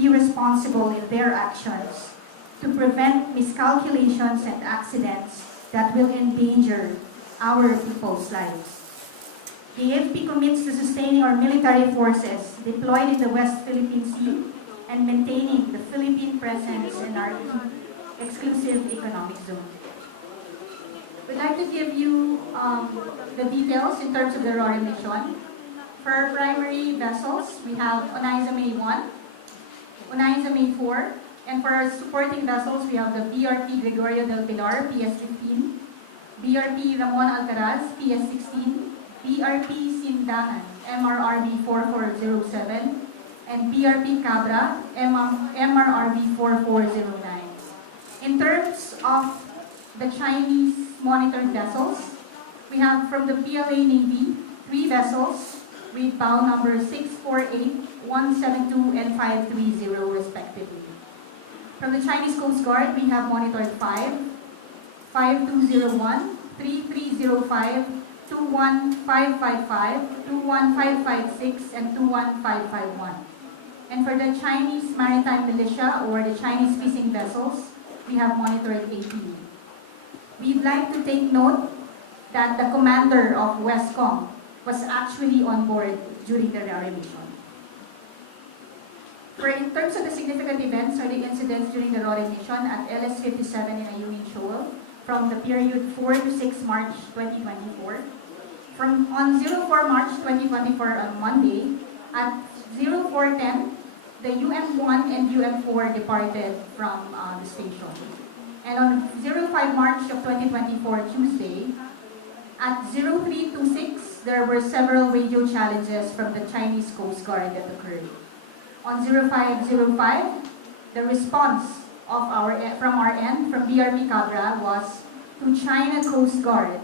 be responsible in their actions to prevent miscalculations and accidents that will endanger our people's lives. The AFP commits to sustaining our military forces deployed in the West Philippine Sea and maintaining the Philippine presence in our exclusive economic zone. We'd like to give you the details in terms of the RORE mission. For our primary vessels, we have Onaisa May 1, Onaisa May 4, and for our supporting vessels, we have the BRP Gregorio del Pilar, PS-15, BRP Ramon Alcaraz, PS-16, BRP Sindangan, MRRB 4407, and BRP Cabra, MRRB 4409. In terms of the Chinese monitored vessels, we have from the PLA Navy, 3 vessels with bow number 648, 172, and 530 respectively. From the Chinese Coast Guard, we have monitored 5, 5201, 3305, 21555, 21556, and 21551. And for the Chinese Maritime Militia or the Chinese fishing vessels, we have monitored 18. We'd like to take note that the commander of WESCOM was actually on board during the RORE mission. In terms of the significant events or the incidents during the RORE mission at LS-57 in Ayungin Shoal from the period 4 to 6 March 2024, on 04 March 2024 on Monday, at 04:10, the UM-1 and UM-4 departed from the station. And on 05 March of 2024, Tuesday, at 0326, there were several radio challenges from the Chinese Coast Guard that occurred. On 0505, the response from our end, from BRP Cabra, was to China Coast Guard.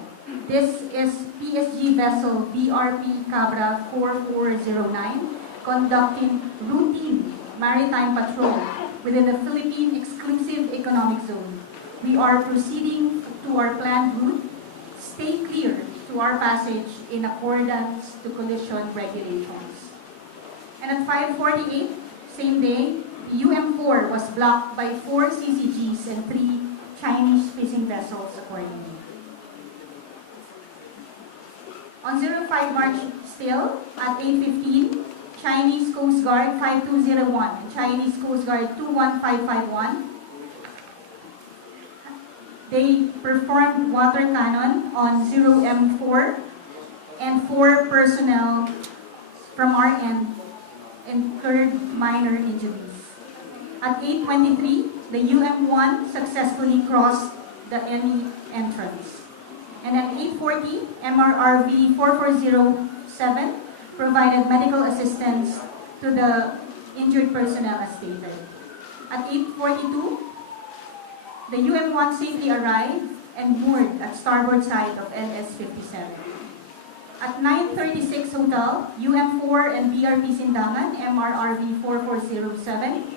This is PSG vessel BRP Cabra 4409 conducting routine maritime patrol within the Philippine Exclusive Economic Zone. We are proceeding to our planned route. Stay clear to our passage in accordance to collision regulations. And at 5:48, same day, UM-4 was blocked by 4 CCGs and 3 Chinese fishing vessels accordingly. On 05 March still, at 8:15, Chinese Coast Guard 5201 and Chinese Coast Guard 21551, they performed water cannon on 0M4 and 4 personnel from our end incurred minor injuries. At 8:23, the UM-1 successfully crossed the enemy entrance. And at 8:40, MRRV 4407 provided medical assistance to the injured personnel as stated. At 8:42, the UM-1 safely arrived and moored at starboard side of LS-57. At 9:36 hotel, UM-4 and BRP Sindangan, MRRV 4407,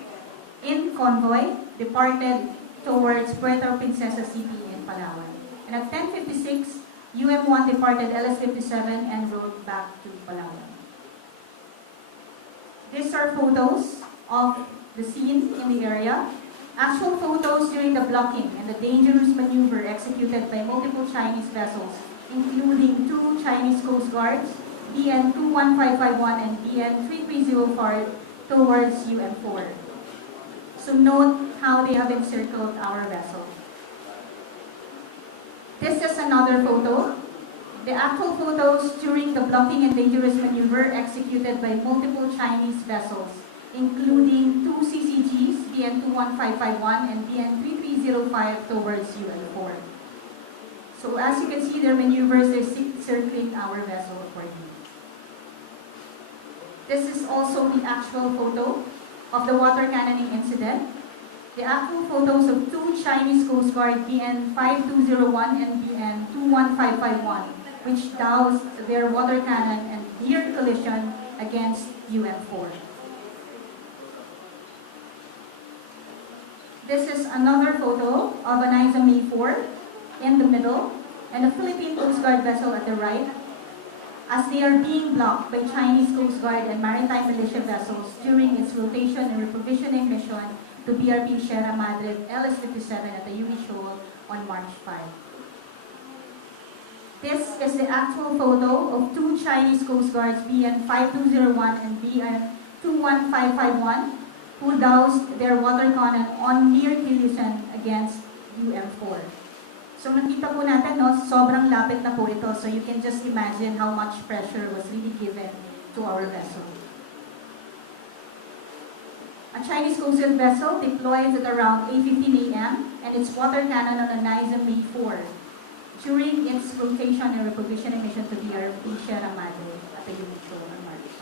in convoy, departed towards Puerto Princesa City in Palawan. And at 10:56, UM-1 departed LS-57 and rode back to Palawan. These are photos of the scene in the area. Actual photos during the blocking and the dangerous maneuver executed by multiple Chinese vessels, including 2 Chinese Coast Guards, BN 21551 and BN 3304 towards UM-4. So note how they have encircled our vessel. This is another photo. The actual photos during the blocking and dangerous maneuver executed by multiple Chinese vessels, including 2 CCGs, BN 21551 and BN 3305 towards UM-4. So as you can see, their maneuvers are circling our vessel accordingly. This is also the actual photo of the water cannoning incident. The actual photos of 2 Chinese Coast Guard BN 5201 and BN 21551, which doused their water cannon and near collision against UM-4. This is another photo of Onaisa May 4 in the middle, and a Philippine Coast Guard vessel at the right. as they are being blocked by Chinese Coast Guard and maritime militia vessels during its rotation and reprovisioning mission to BRP Sierra Madre LS-57 at the Yumi Shoal on March 5. This is the actual photo of two Chinese Coast Guards, BN-5201 and BN-21551, who doused their water cannon on near Kilisan against UM4. So nakita po natin, no, sobrang lapit na po ito. So you can just imagine how much pressure was really given to our vessel. A Chinese Coast Guard vessel deployed at around 8:15 a.m. and its water cannon on a NISA May 4 during its rotation and reprovisioning mission to BRP Sierra Madre at the Yumi Shoal on March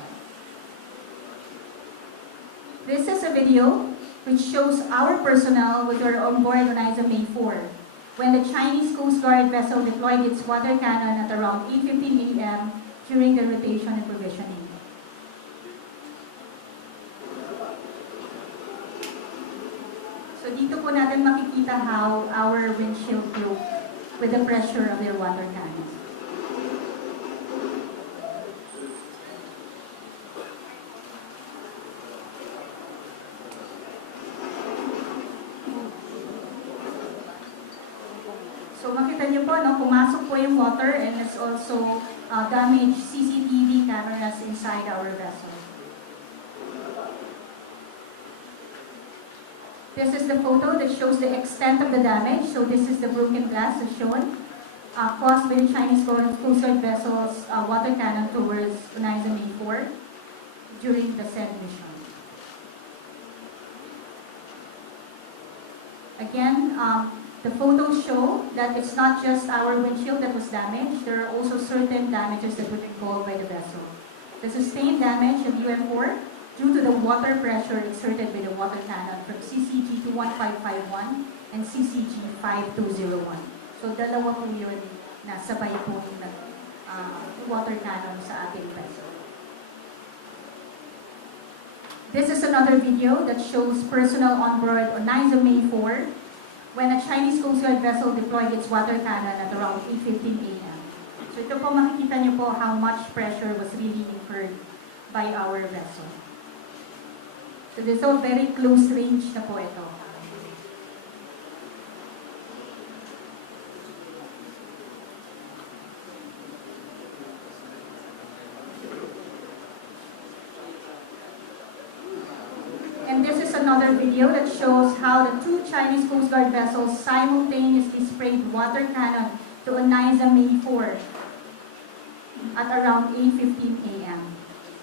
5. This is a video which shows our personnel who were on board on NISA May 4 when the Chinese Coast Guard vessel deployed its water cannon at around 8:15 a.m. during the rotation and provisioning. So dito po natin makikita how our windshield broke with the pressure of their water cannons. So makita niyo po, no, pumasok po yung water and it's also damaged CCTV cameras inside our vessel. This is the photo that shows the extent of the damage. So this is the broken glass as shown, caused by the Chinese Coast Guard vessel's water cannon towards NISA May 4 during the said mission. Again, the photos show that it's not just our windshield that was damaged. There are also certain damages that were involved by the vessel. The sustained damage of UM4 due to the water pressure exerted by the water cannon from CCG 21551 and CCG 5201. So dalawa po yun na sabay po yung water cannon sa ating vessel. This is another video that shows personnel on board on NISA May 4 when a Chinese Coast Guard vessel deployed its water cannon at around 8:15 a.m. So ito po makikita niyo po how much pressure was really incurred by our vessel. So this is a very close range na po ito. And this is another video that shows how the two Chinese Coast Guard vessels simultaneously sprayed water cannon to a NISA May 4 at around 8:15 a.m.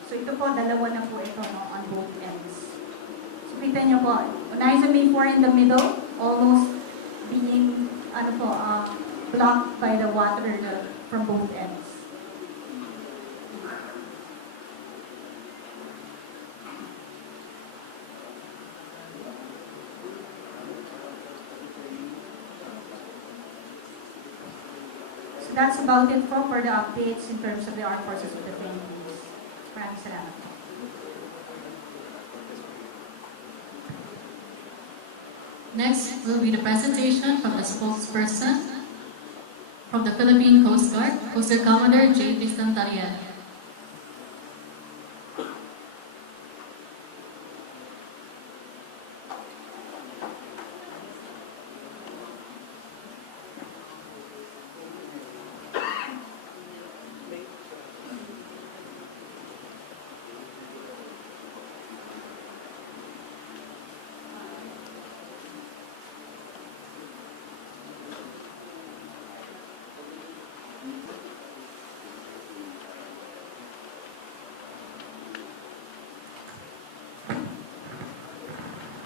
So ito po, dalawa na po ito, no, on both ends. Kita niyo po, NISA May 4 in the middle, almost being blocked by the water from both ends. So that's about it for the updates in terms of the Armed Forces of the Philippines. Maraming salamat. Next will be the presentation from the spokesperson from the Philippine Coast Guard, Coastal Commander J. Tarian.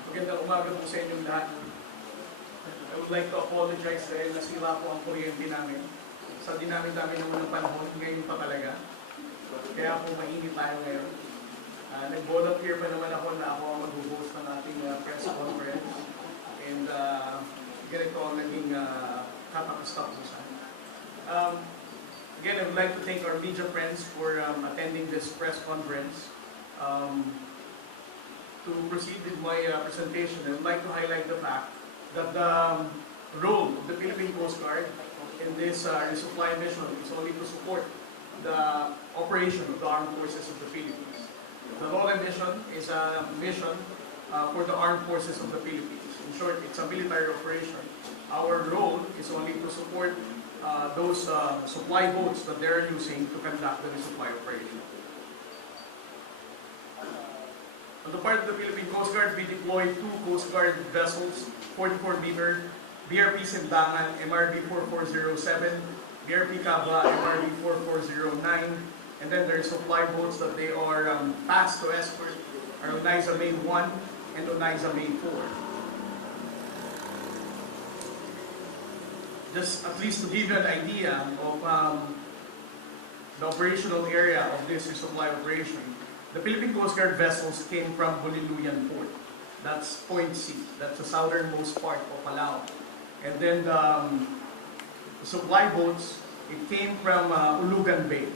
Magandang umaga po sa inyong lahat. I would like to apologize dahil nasira po ang kuryente namin. Sa dinami-dami naman ng panahon, ngayon pa talaga. Kaya po mainit tayo ngayon. Nag-volunteer pa naman ako na ako ang mag-host ng ating press conference. And ganito ang naging katapustapusan. Again, I would like to thank our media friends for attending this press conference. To proceed with my presentation, I would like to highlight the fact that the role of the Philippine Coast Guard in this resupply mission is only to support the operation of the armed forces of the Philippines. The Roland mission is a mission for the armed forces of the Philippines. In short, it's a military operation. Our role is only to support those supply boats that they're using to conduct the resupply operation. On the part of the Philippine Coast Guard, we deployed 2 Coast Guard vessels, 44-meter, BRP Sindangan, MRB 4407, BRP Cava, MRB 4409, and then there's supply boats that they are tasked to escort are Onaiza May 1 and Onaiza May 4. Just at least to give you an idea of the operational area of this resupply operation, the Philippine Coast Guard vessels came from Buliluyan Port. That's Point C. That's the southernmost part of Palau. And then the supply boats, it came from Ulugan Bay.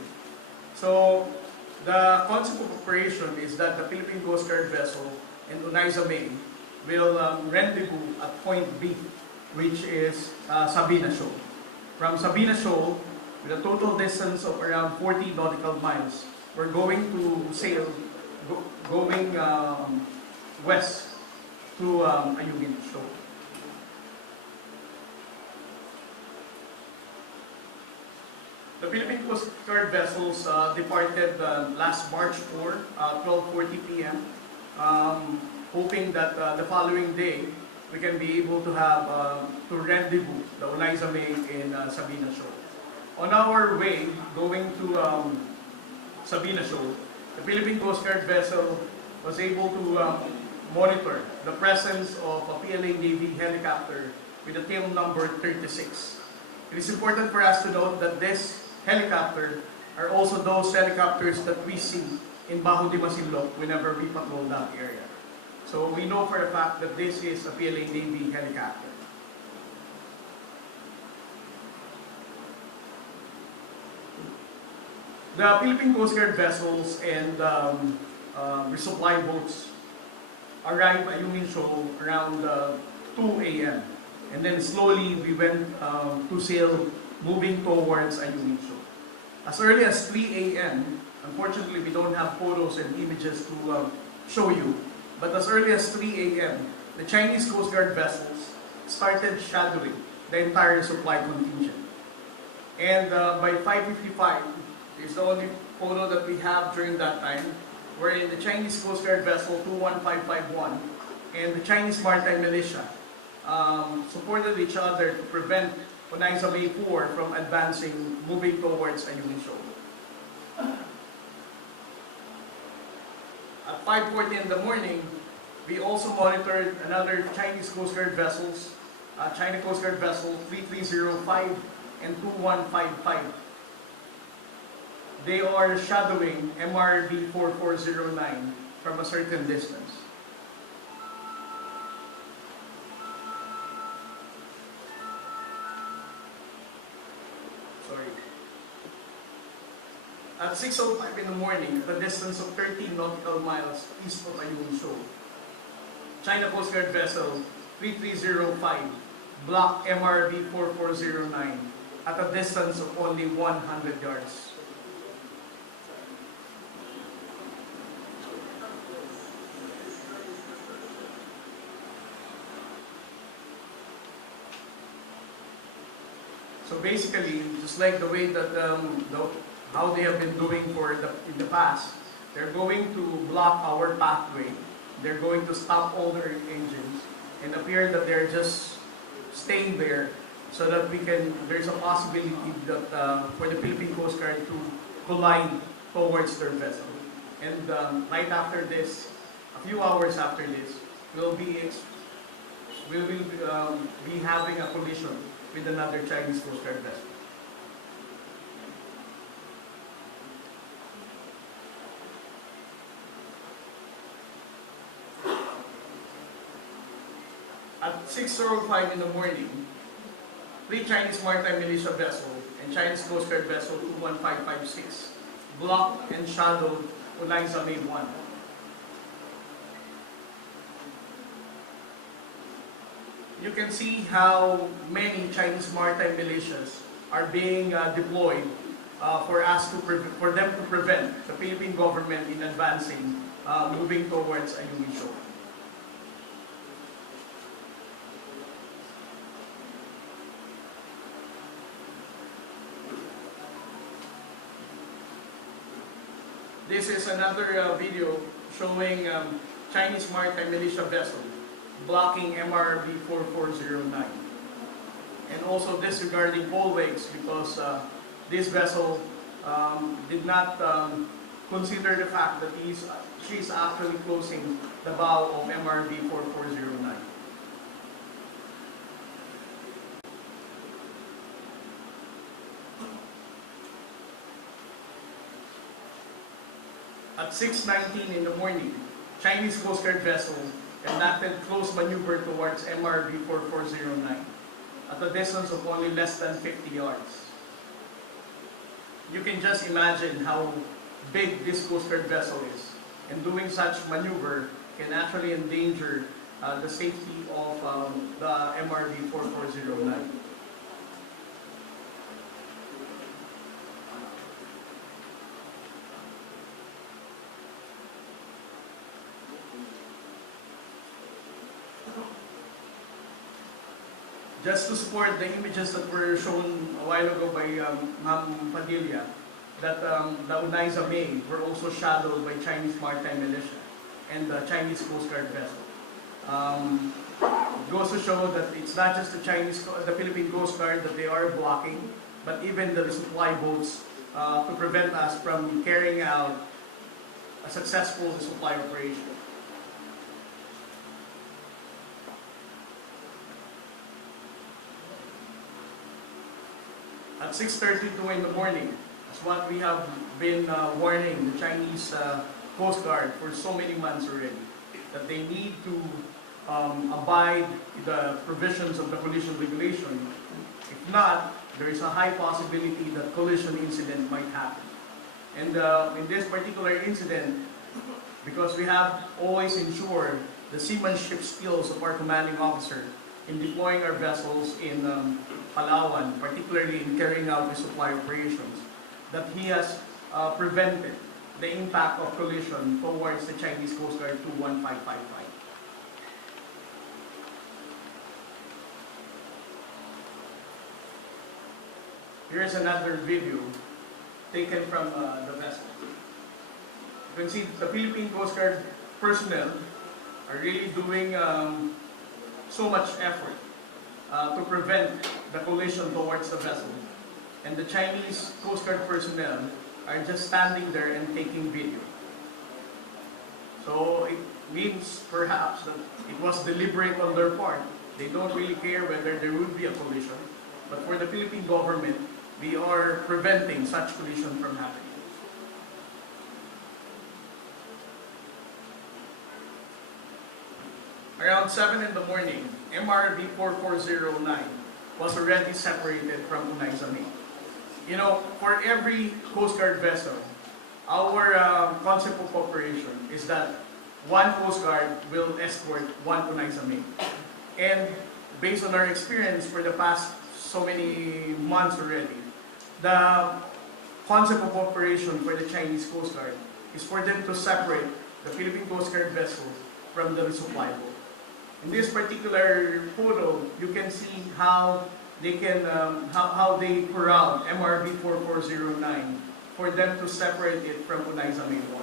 So the concept of operation is that the Philippine Coast Guard vessel and Onaiza May will rendezvous at Point B, which is Sabina Shoal. From Sabina Shoal, with a total distance of around 40 nautical miles, we're going to sail, going west to Ayungin Shoal. The Philippine Coast Guard vessels departed last March 4, 12:40 p.m., hoping that the following day we can be able to have to rendezvous the Onaiza May in Sabina Shoal. On our way going to Sabina Shoal, the Philippine Coast Guard vessel was able to monitor the presence of a PLA Navy helicopter with a tail number 36. It is important for us to note that this helicopter are also those helicopters that we see in Bajo de Masinloc whenever we patrol that area. So we know for a fact that this is a PLA Navy helicopter. The Philippine Coast Guard vessels and resupply boats arrived at Ayungin Shoal around 2 a.m. And then slowly we went to sail moving towards Ayungin Shoal. As early as 3 a.m., unfortunately we don't have photos and images to show you, but as early as 3 a.m., the Chinese Coast Guard vessels started shadowing the entire supply contingent. And by 5:55, it's the only photo that we have during that time, wherein the Chinese Coast Guard vessel 21551 and the Chinese Maritime Militia supported each other to prevent Onaiza May 4 from advancing, moving towards Ayungin Shoal. At 5:40 in the morning, we also monitored another Chinese Coast Guard vessels, China Coast Guard vessel 3305 and 2155. They are shadowing MRB 4409 from a certain distance. Sorry. At 6:05 in the morning, at a distance of 13 nautical miles east of Ayungin Shoal, China Coast Guard vessel 3305 blocked MRB 4409 at a distance of only 100 yards. So basically, just like the way that how they have been doing in the past, they're going to block our pathway. They're going to stop all their engines and appear that they're just staying there, so that there's a possibility that for the Philippine Coast Guard to collide towards their vessel. And right after this, a few hours after this, we'll be having a collision with another Chinese Coast Guard vessel. At 6:05 in the morning, 3 Chinese Maritime Militia vessel and Chinese Coast Guard vessel 21556 blocked and shadowed Onaiza May 1. You can see how many Chinese maritime militias are being deployed for them to prevent the Philippine government in advancing, moving towards a Yumi show. This is another video showing Chinese maritime militia vessel blocking MRB 4409. And also disregarding bulwarks because this vessel did not consider the fact that she's actually closing the bow of MRB 4409. At 6:19 in the morning, Chinese Coast Guard vessel conducted close maneuver towards MRB 4409 at a distance of only less than 50 yards. You can just imagine how big this Coast Guard vessel is, and doing such maneuver can actually endanger the safety of the MRB 4409. Just to support the images that were shown a while ago by Ma'am Padilla, that the Unaiza May were also shadowed by Chinese maritime militia and the Chinese Coast Guard vessel. It goes to show that it's not just the Philippine Coast Guard that they are blocking, but even the resupply boats to prevent us from carrying out a successful resupply operation. At 6:32 in the morning, that's what we have been warning the Chinese Coast Guard for so many months already, that they need to abide the provisions of the collision regulation. If not, there is a high possibility that collision incident might happen. And in this particular incident, because we have always ensured the seamanship skills of our commanding officer in deploying our vessels in Palawan, particularly in carrying out the supply operations, that he has prevented the impact of collision towards the Chinese Coast Guard 21555. Here's another video taken from the vessel. You can see the Philippine Coast Guard personnel are really doing so much effort to prevent the collision towards the vessel. And the Chinese Coast Guard personnel are just standing there and taking video. So it means perhaps that it was deliberate on their part. They don't really care whether there would be a collision. But for the Philippine government, we are preventing such collision from happening. Around 7 in the morning, MRB 4409 was already separated from Unaiza May. You know, for every Coast Guard vessel, our concept of operation is that one Coast Guard will escort one Unaiza May. And based on our experience for the past so many months already, the concept of operation for the Chinese Coast Guard is for them to separate the Philippine Coast Guard vessels from the resupply boat. In this particular photo, you can see how they can how they corral MRB 4409 for them to separate it from Unaiza May 1.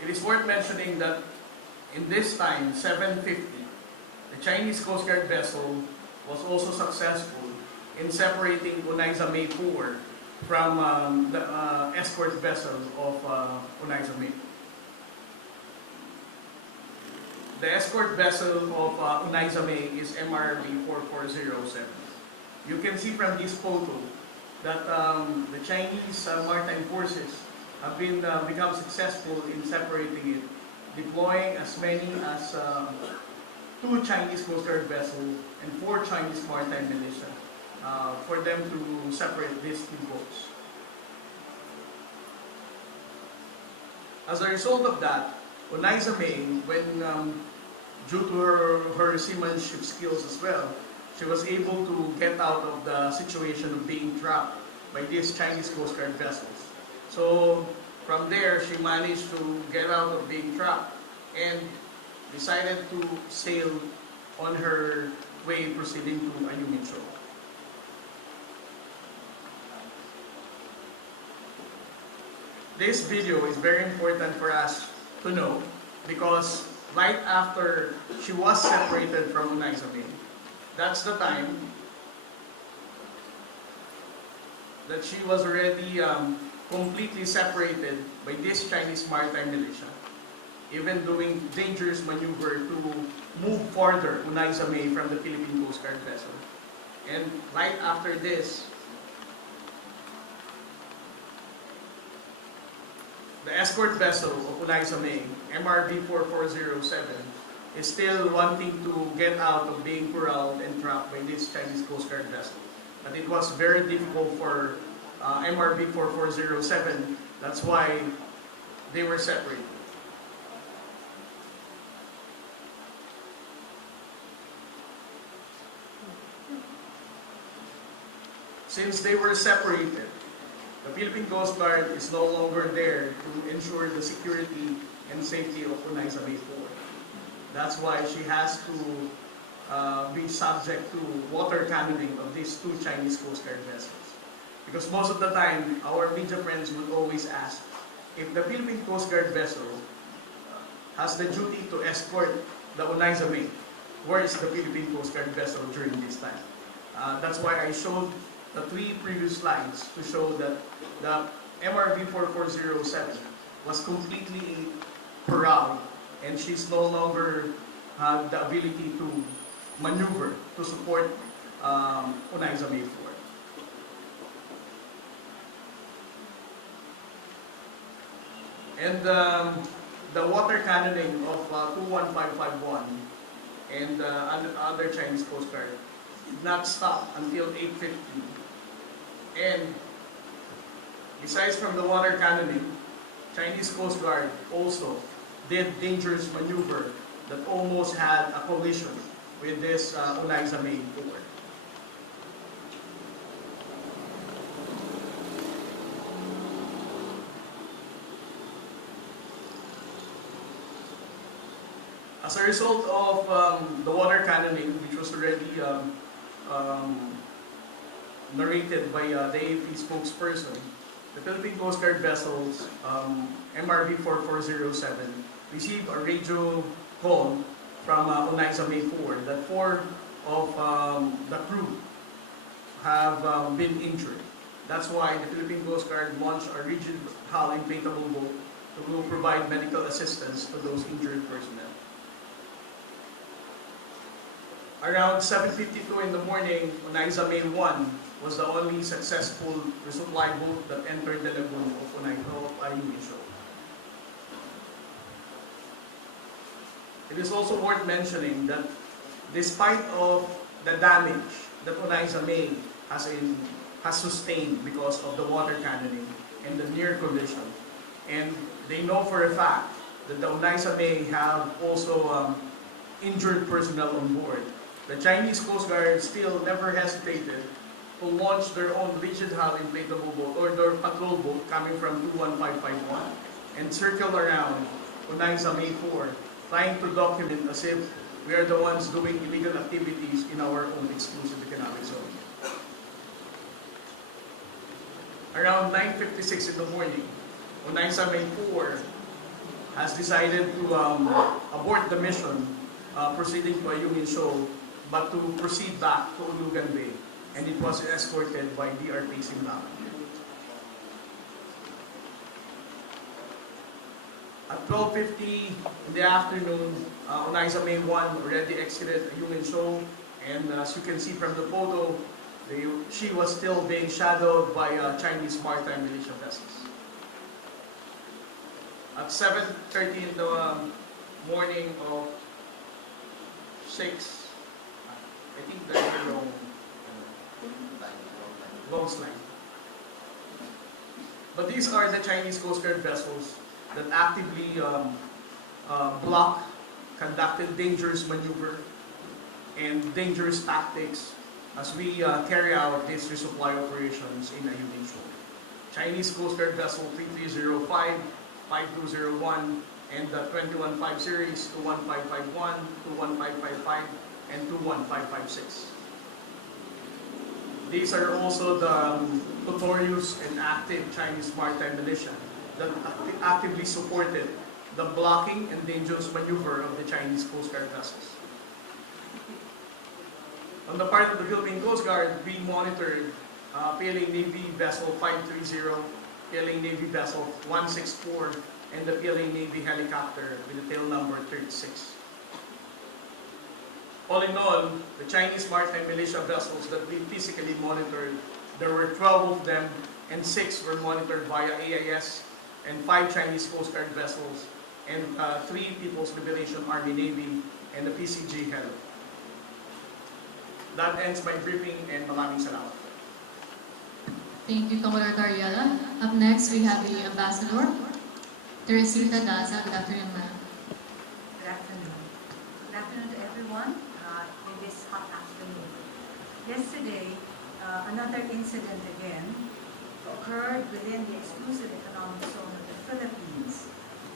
It is worth mentioning that in this time, 7:50, the Chinese Coast Guard vessel was also successful in separating Unaiza May 4 from the escort vessel of Unaiza May. The escort vessel of Unaiza May is MRB 4407. You can see from this photo that the Chinese maritime forces have become successful in separating it, deploying as many as 2 Chinese Coast Guard vessels and 4 Chinese maritime militia for them to separate these 2 boats. As a result of that, Onaiza May, when due to her seamanship skills as well, she was able to get out of the situation of being trapped by these Chinese Coast Guard vessels. So from there, she managed to get out of being trapped and decided to sail on her way proceeding to Ayungin Shoal. This video is very important for us to know because right after she was separated from Onaiza May, that's the time that she was already completely separated by this Chinese maritime militia, even doing dangerous maneuver to move further Onaiza May from the Philippine Coast Guard vessel. And right after this, the escort vessel of Onaiza May, MRV 4407, is still wanting to get out of being corralled and trapped by this Chinese Coast Guard vessel. But it was very difficult for MRV 4407. That's why they were separated. Since they were separated, the Philippine Coast Guard is no longer there to ensure the security and safety of Onaiza May 4. That's why she has to be subject to water cannoning of these two Chinese Coast Guard vessels. Because most of the time, our media friends would always ask, if the Philippine Coast Guard vessel has the duty to escort the Onaiza May, where is the Philippine Coast Guard vessel during this time? That's why I showed the three previous slides to show that the MRV 4407 was completely corralled and she's no longer had the ability to maneuver to support Onaiza May 4. And the water cannoning of 21551 and other Chinese Coast Guard did not stop until 8:50. And besides from the water cannoning, Chinese Coast Guard also did dangerous maneuver that almost had a collision with this Onaiza May 4. As a result of the water cannoning, which was already narrated by the AFP spokesperson, the Philippine Coast Guard vessels, MRV 4407, received a radio call from Onaiza May 4 that 4 of the crew have been injured. That's why the Philippine Coast Guard launched a rigid hull inflatable boat to provide medical assistance to those injured personnel. Around 7:52 in the morning, Onaiza May 1 was the only successful resupply boat that entered the lagoon of Ayungin Shoal. It is also worth mentioning that despite of the damage that Onaiza May has sustained because of the water cannoning and the near collision, and they know for a fact that the Onaiza May have also injured personnel on board, the Chinese Coast Guard still never hesitated to launch their own rigid hull inflatable boat or their patrol boat coming from 21551 and circle around Onaiza May 4, trying to document as if we are the ones doing illegal activities in our own exclusive economic zone. Around 9:56 in the morning, Onaiza May 4 has decided to abort the mission proceeding to Ayungin Shoal, but to proceed back to Ulugan Bay, and it was escorted by DRP Simbakan. At 12:50 in the afternoon, Onaiza May 1 already exited Ayungin Shoal, and as you can see from the photo, she was still being shadowed by Chinese maritime militia vessels. At 7:30 in the morning of 6, I think that's the wrong slide. But these are the Chinese Coast Guard vessels that actively block, conducted dangerous maneuver, and dangerous tactics as we carry out these resupply operations in Ayungin Shoal. Chinese Coast Guard Vessel 3305, 5201, and the 21-5 series 21551, 21555, and 21556. These are also the notorious and active Chinese maritime militia that actively supported the blocking and dangerous maneuver of the Chinese Coast Guard vessels. On the part of the Philippine Coast Guard, we monitored PLA Navy Vessel 530, PLA Navy Vessel 164, and the PLA Navy helicopter with the tail number 36. All in all, the Chinese maritime militia vessels that we physically monitored, there were 12 of them, and 6 were monitored via AIS, and 5 Chinese Coast Guard vessels, and 3 People's Liberation Army Navy, and the PCG heli. That ends my briefing, and maraming salamat. Thank you, Commodore Tariela. Up next, we have the Ambassador, Teresita Daza. Good afternoon, ma'am. Good afternoon. Good afternoon to everyone in this hot afternoon. Yesterday, another incident again occurred within the exclusive economic zone of the Philippines,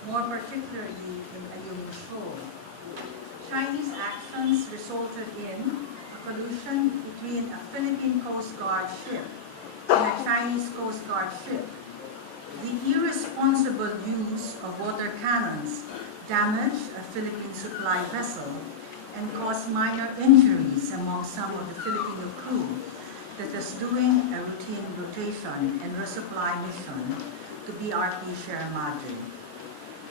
more particularly in Ayungin Shoal. Chinese actions resulted in a collision between a Philippine Coast Guard ship and a Chinese Coast Guard ship. The irresponsible use of water cannons damaged a Philippine supply vessel and caused minor injuries among some of the Filipino crew that was doing a routine rotation and resupply mission to BRP Sierra Madre.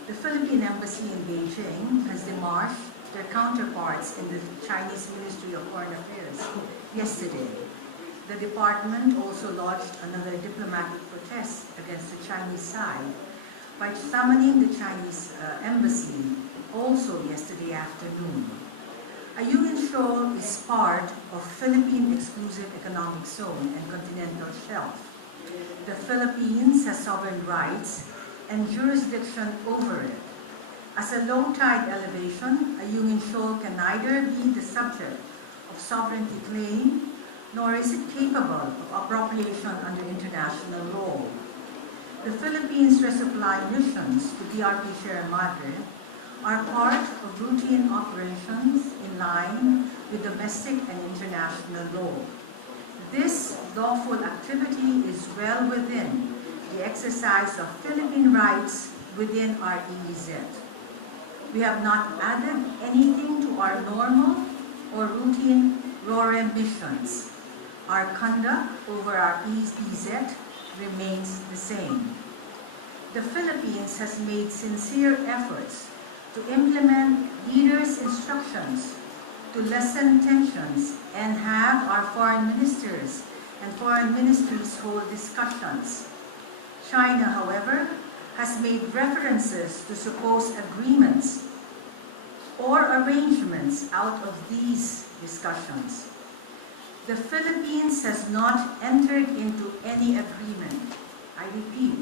The Philippine Embassy in Beijing has demarched their counterparts in the Chinese Ministry of Foreign Affairs yesterday. The department also lodged another diplomatic protest against the Chinese side by summoning the Chinese embassy also yesterday afternoon. Ayungin Shoal is part of Philippine Exclusive Economic Zone and Continental Shelf. The Philippines has sovereign rights and jurisdiction over it. As a low tide elevation, Ayungin Shoal can neither be the subject of sovereignty claim nor is it capable of appropriation under international law. The Philippines resupply missions to BRP Sierra Madre are part of routine operations in line with domestic and international law. This lawful activity is well within the exercise of Philippine rights within our EEZ. We have not added anything to our normal or routine RORE missions. Our conduct over our EEZ remains the same. The Philippines has made sincere efforts to implement leaders' instructions to lessen tensions and have our foreign ministers and foreign ministries hold discussions. China, however, has made references to supposed agreements or arrangements out of these discussions. The Philippines has not entered into any agreement. I repeat,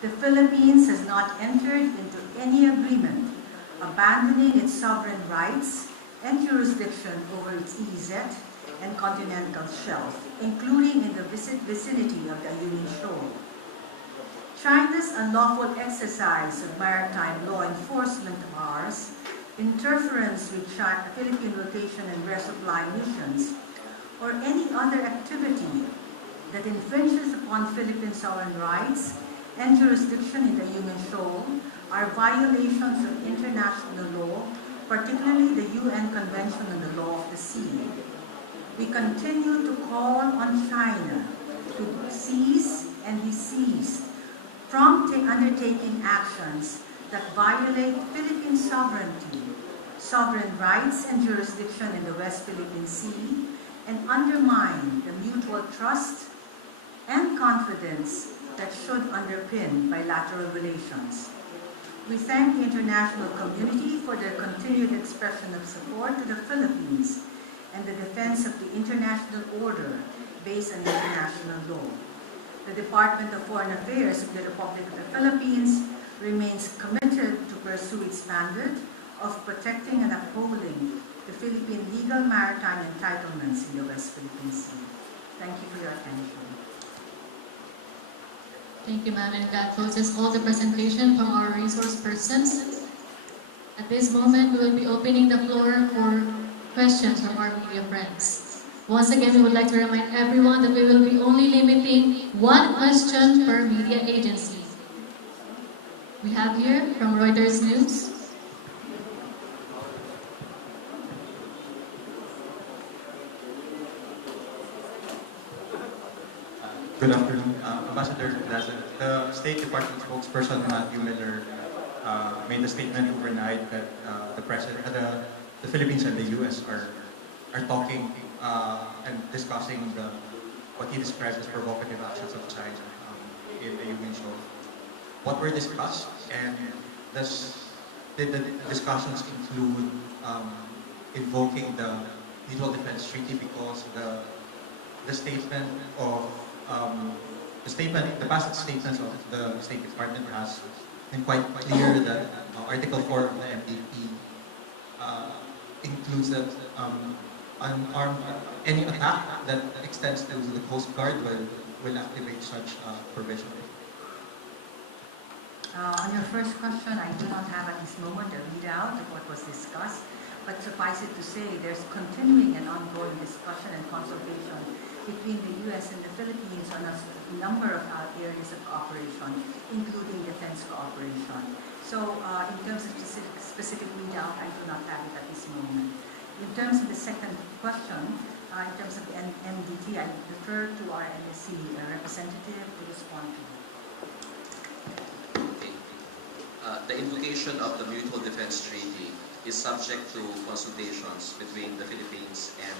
the Philippines has not entered into any agreement abandoning its sovereign rights and jurisdiction over its EEZ and continental shelf, including in the vicinity of the Ayungin Shoal. China's unlawful exercise of maritime law enforcement powers, interference with Philippine rotation and resupply missions, or any other activity that infringes upon Philippine sovereign rights and jurisdiction in the Ayungin Shoal are violations of international law, particularly the UN Convention on the Law of the Sea. We continue to call on China to cease and desist from undertaking actions that violate Philippine sovereignty, sovereign rights and jurisdiction in the West Philippine Sea, and undermine the mutual trust and confidence that should underpin bilateral relations. We thank the international community for their continued expression of support to the Philippines and the defense of the international order based on international law. The Department of Foreign Affairs of the Republic of the Philippines remains committed to pursue its standard of protecting and upholding the Philippine legal maritime entitlements in the West Philippine Sea. Thank you for your attention. Thank you, ma'am, and that closes all the presentation from our resource persons. At this moment, we will be opening the floor for questions from our media friends. Once again, we would like to remind everyone that we will be only limiting one question per media agency. We have here from Reuters News. Good afternoon, Ambassador Daza. The State Department spokesperson Matthew Miller made a statement overnight that the Philippines and the U.S. are talking and discussing what he describes as provocative actions of China in the UN show. What were discussed, and did the discussions include invoking the Mutual Defense Treaty, because the statement of the past statements of the State Department has been quite clear that Article 4 of the MDP includes that any attack that extends to the Coast Guard will activate such provision. On your first question, I do not have at this moment a readout of what was discussed, but suffice it to say there's continuing and ongoing discussion and consultation between the U.S. and the Philippines on a number of areas of cooperation, including defense cooperation. So in terms of specific readout, I do not have it at this moment. In terms of the second question, in terms of the MDT, I refer to our NSC representative to respond to. The invocation of the Mutual Defense Treaty is subject to consultations between the Philippines and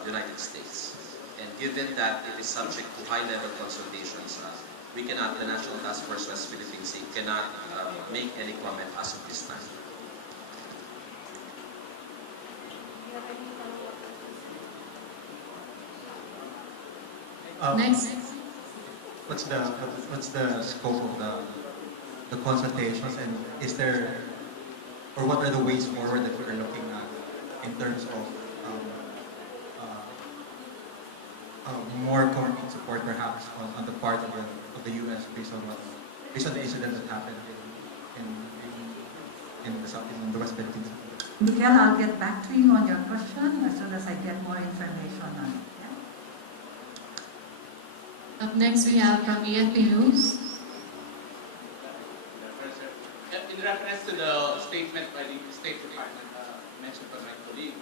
the United States. And given that it is subject to high-level consultations, the National Task Force West Philippine Sea cannot make any comment as of this time. Next. What's the scope of the consultations, and is there, or what are the ways forward that we're looking at in terms of more concrete support, perhaps on the part of the U.S. based on the incident that happened in the West Philippines? Miguel, I'll get back to you on your question as soon as I get more information on it. Yeah? Up next, we have from EFP News. In reference to the statement by the State Department mentioned by my colleague,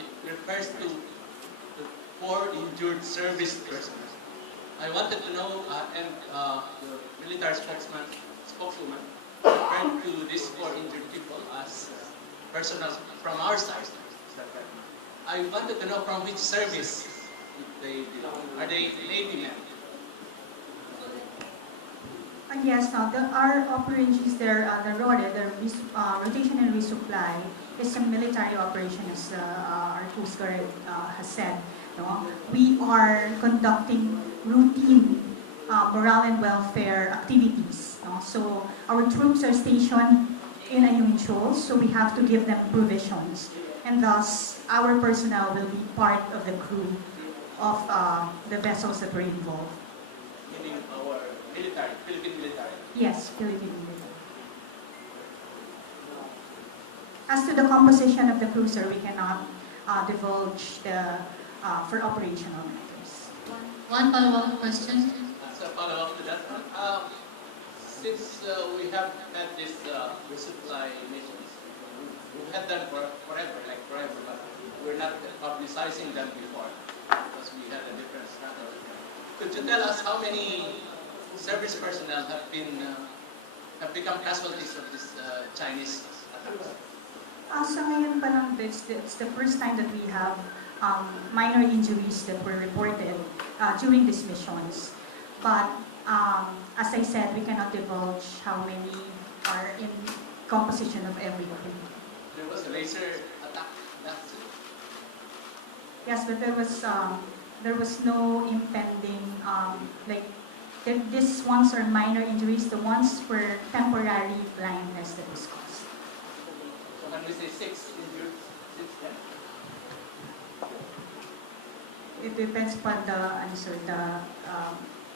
it refers to the 4 injured service personnel. I wanted to know, and the military spokeswoman referred to these 4 injured people as personnel from our side. Is that right? I wanted to know from which service they belong. Are they Navy men? Yes, our operations there, the RORE, the rotation and resupply, is a military operation, as our Coast Guard has said. No? We are conducting routine morale and welfare activities. No? So our troops are stationed in Ayungin Shoals, so we have to give them provisions. And thus, our personnel will be part of the crew of the vessels that were involved. Meaning our military, Philippine military. Yes, Philippine military. As to the composition of the cruiser, we cannot divulge for operational matters. One follow-up question. As a follow-up to that one, since we have had this resupply missions, we've had them forever, but we're not publicizing them before because we had a different strategy. Could you tell us how many service personnel have become casualties of this Chinese attacks? Sa ngayon pa lang, it's the first time that we have minor injuries that were reported during these missions. But as I said, we cannot divulge how many are in composition of every crew. There was a laser attack last week. Yes, but there was no impending These ones are minor injuries. The ones were temporary blindness that was caused. So when we say 6 injured, 6 dead? It depends upon the answer.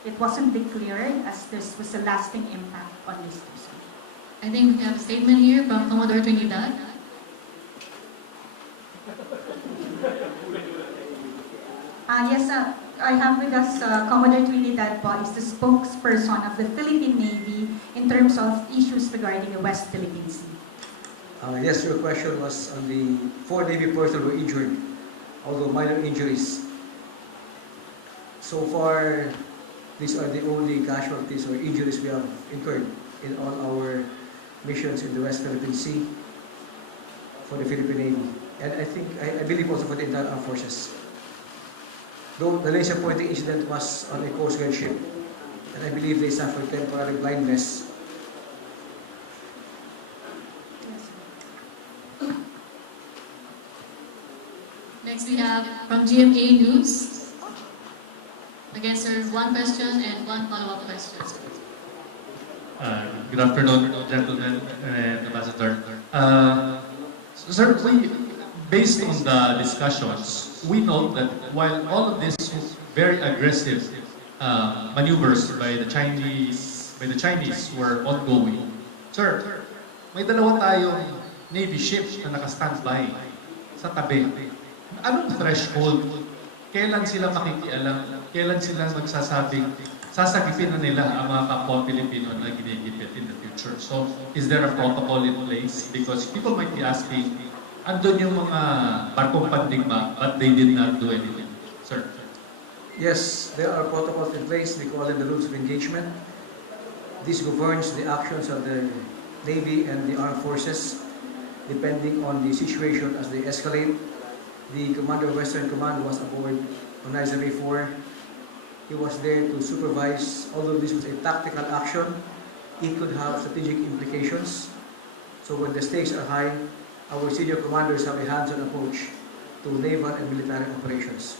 It wasn't declared as this was a lasting impact on this person. I think we have a statement here from Commodore Trinidad. Yes, I have with us Commodore Trinidad po, is the spokesperson of the Philippine Navy in terms of issues regarding the West Philippine Sea. Yes, your question was on the 4 Navy personnel were injured, although minor injuries. So far, these are the only casualties or injuries we have incurred in all our missions in the West Philippine Sea for the Philippine Navy. And I believe also for the entire armed forces. Though the laser pointing incident was on a Coast Guard ship, and I believe they suffered temporary blindness. Next we have from GMA News. Again, sir, 1 question and 1 follow-up question. Good afternoon, gentlemen and Ambassador. Sir, based on the discussions, we know that while all of these very aggressive maneuvers by the Chinese were ongoing, sir, may dalawa tayong Navy ship na naka-standby sa tabi. Anong threshold? Kailan sila makikialam? Kailan sila magsasabing sasagipin na nila ang mga kapwa Pilipino na ginigipit in the future? So, is there a protocol in place? Because people might be asking, andun yung mga barkong pandigma, but they did not do anything. Sir. Yes, there are protocols in place. We call them the rules of engagement. This governs the actions of the Navy and the armed forces depending on the situation as they escalate. The Commander of Western Command was aboard on Rizal 4. He was there to supervise. Although this was a tactical action, it could have strategic implications. So when the stakes are high, our senior commanders have a hands-on approach to naval and military operations.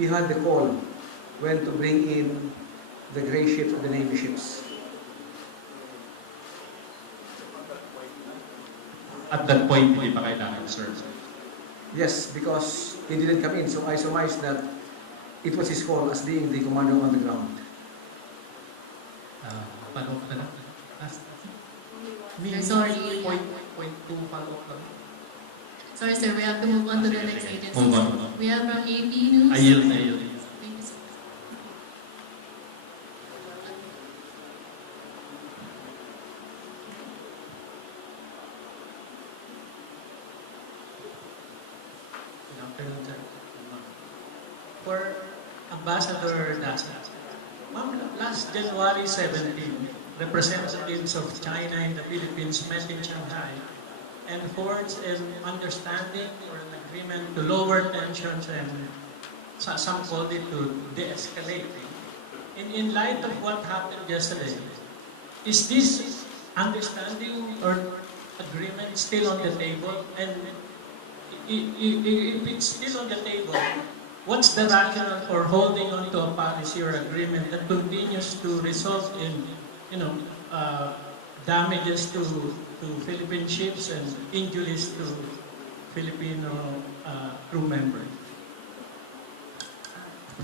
We had the call when to bring in the gray ships or the Navy ships. At that point, hindi pa kailangan, sir. Yes, because he didn't come in, so I surmised that it was his call as being the commander on the ground. Follow-up na lang. Sorry. Point 2 follow-up lang. Sorry, sir, we have to move on to the next agency. Move on. We have from AP News. I yield. Thank you, sir. Good afternoon, sir. For Ambassador Daza, ma'am, last January 17, representatives of China in the Philippines met in Shanghai and forged an understanding or an agreement to lower tensions and some called it to de-escalate. In light of what happened yesterday, is this understanding or agreement still on the table? And if it's still on the table, what's the rationale for holding on to a policy or agreement that continues to result in, damages to Philippine ships and injuries to Filipino crew members?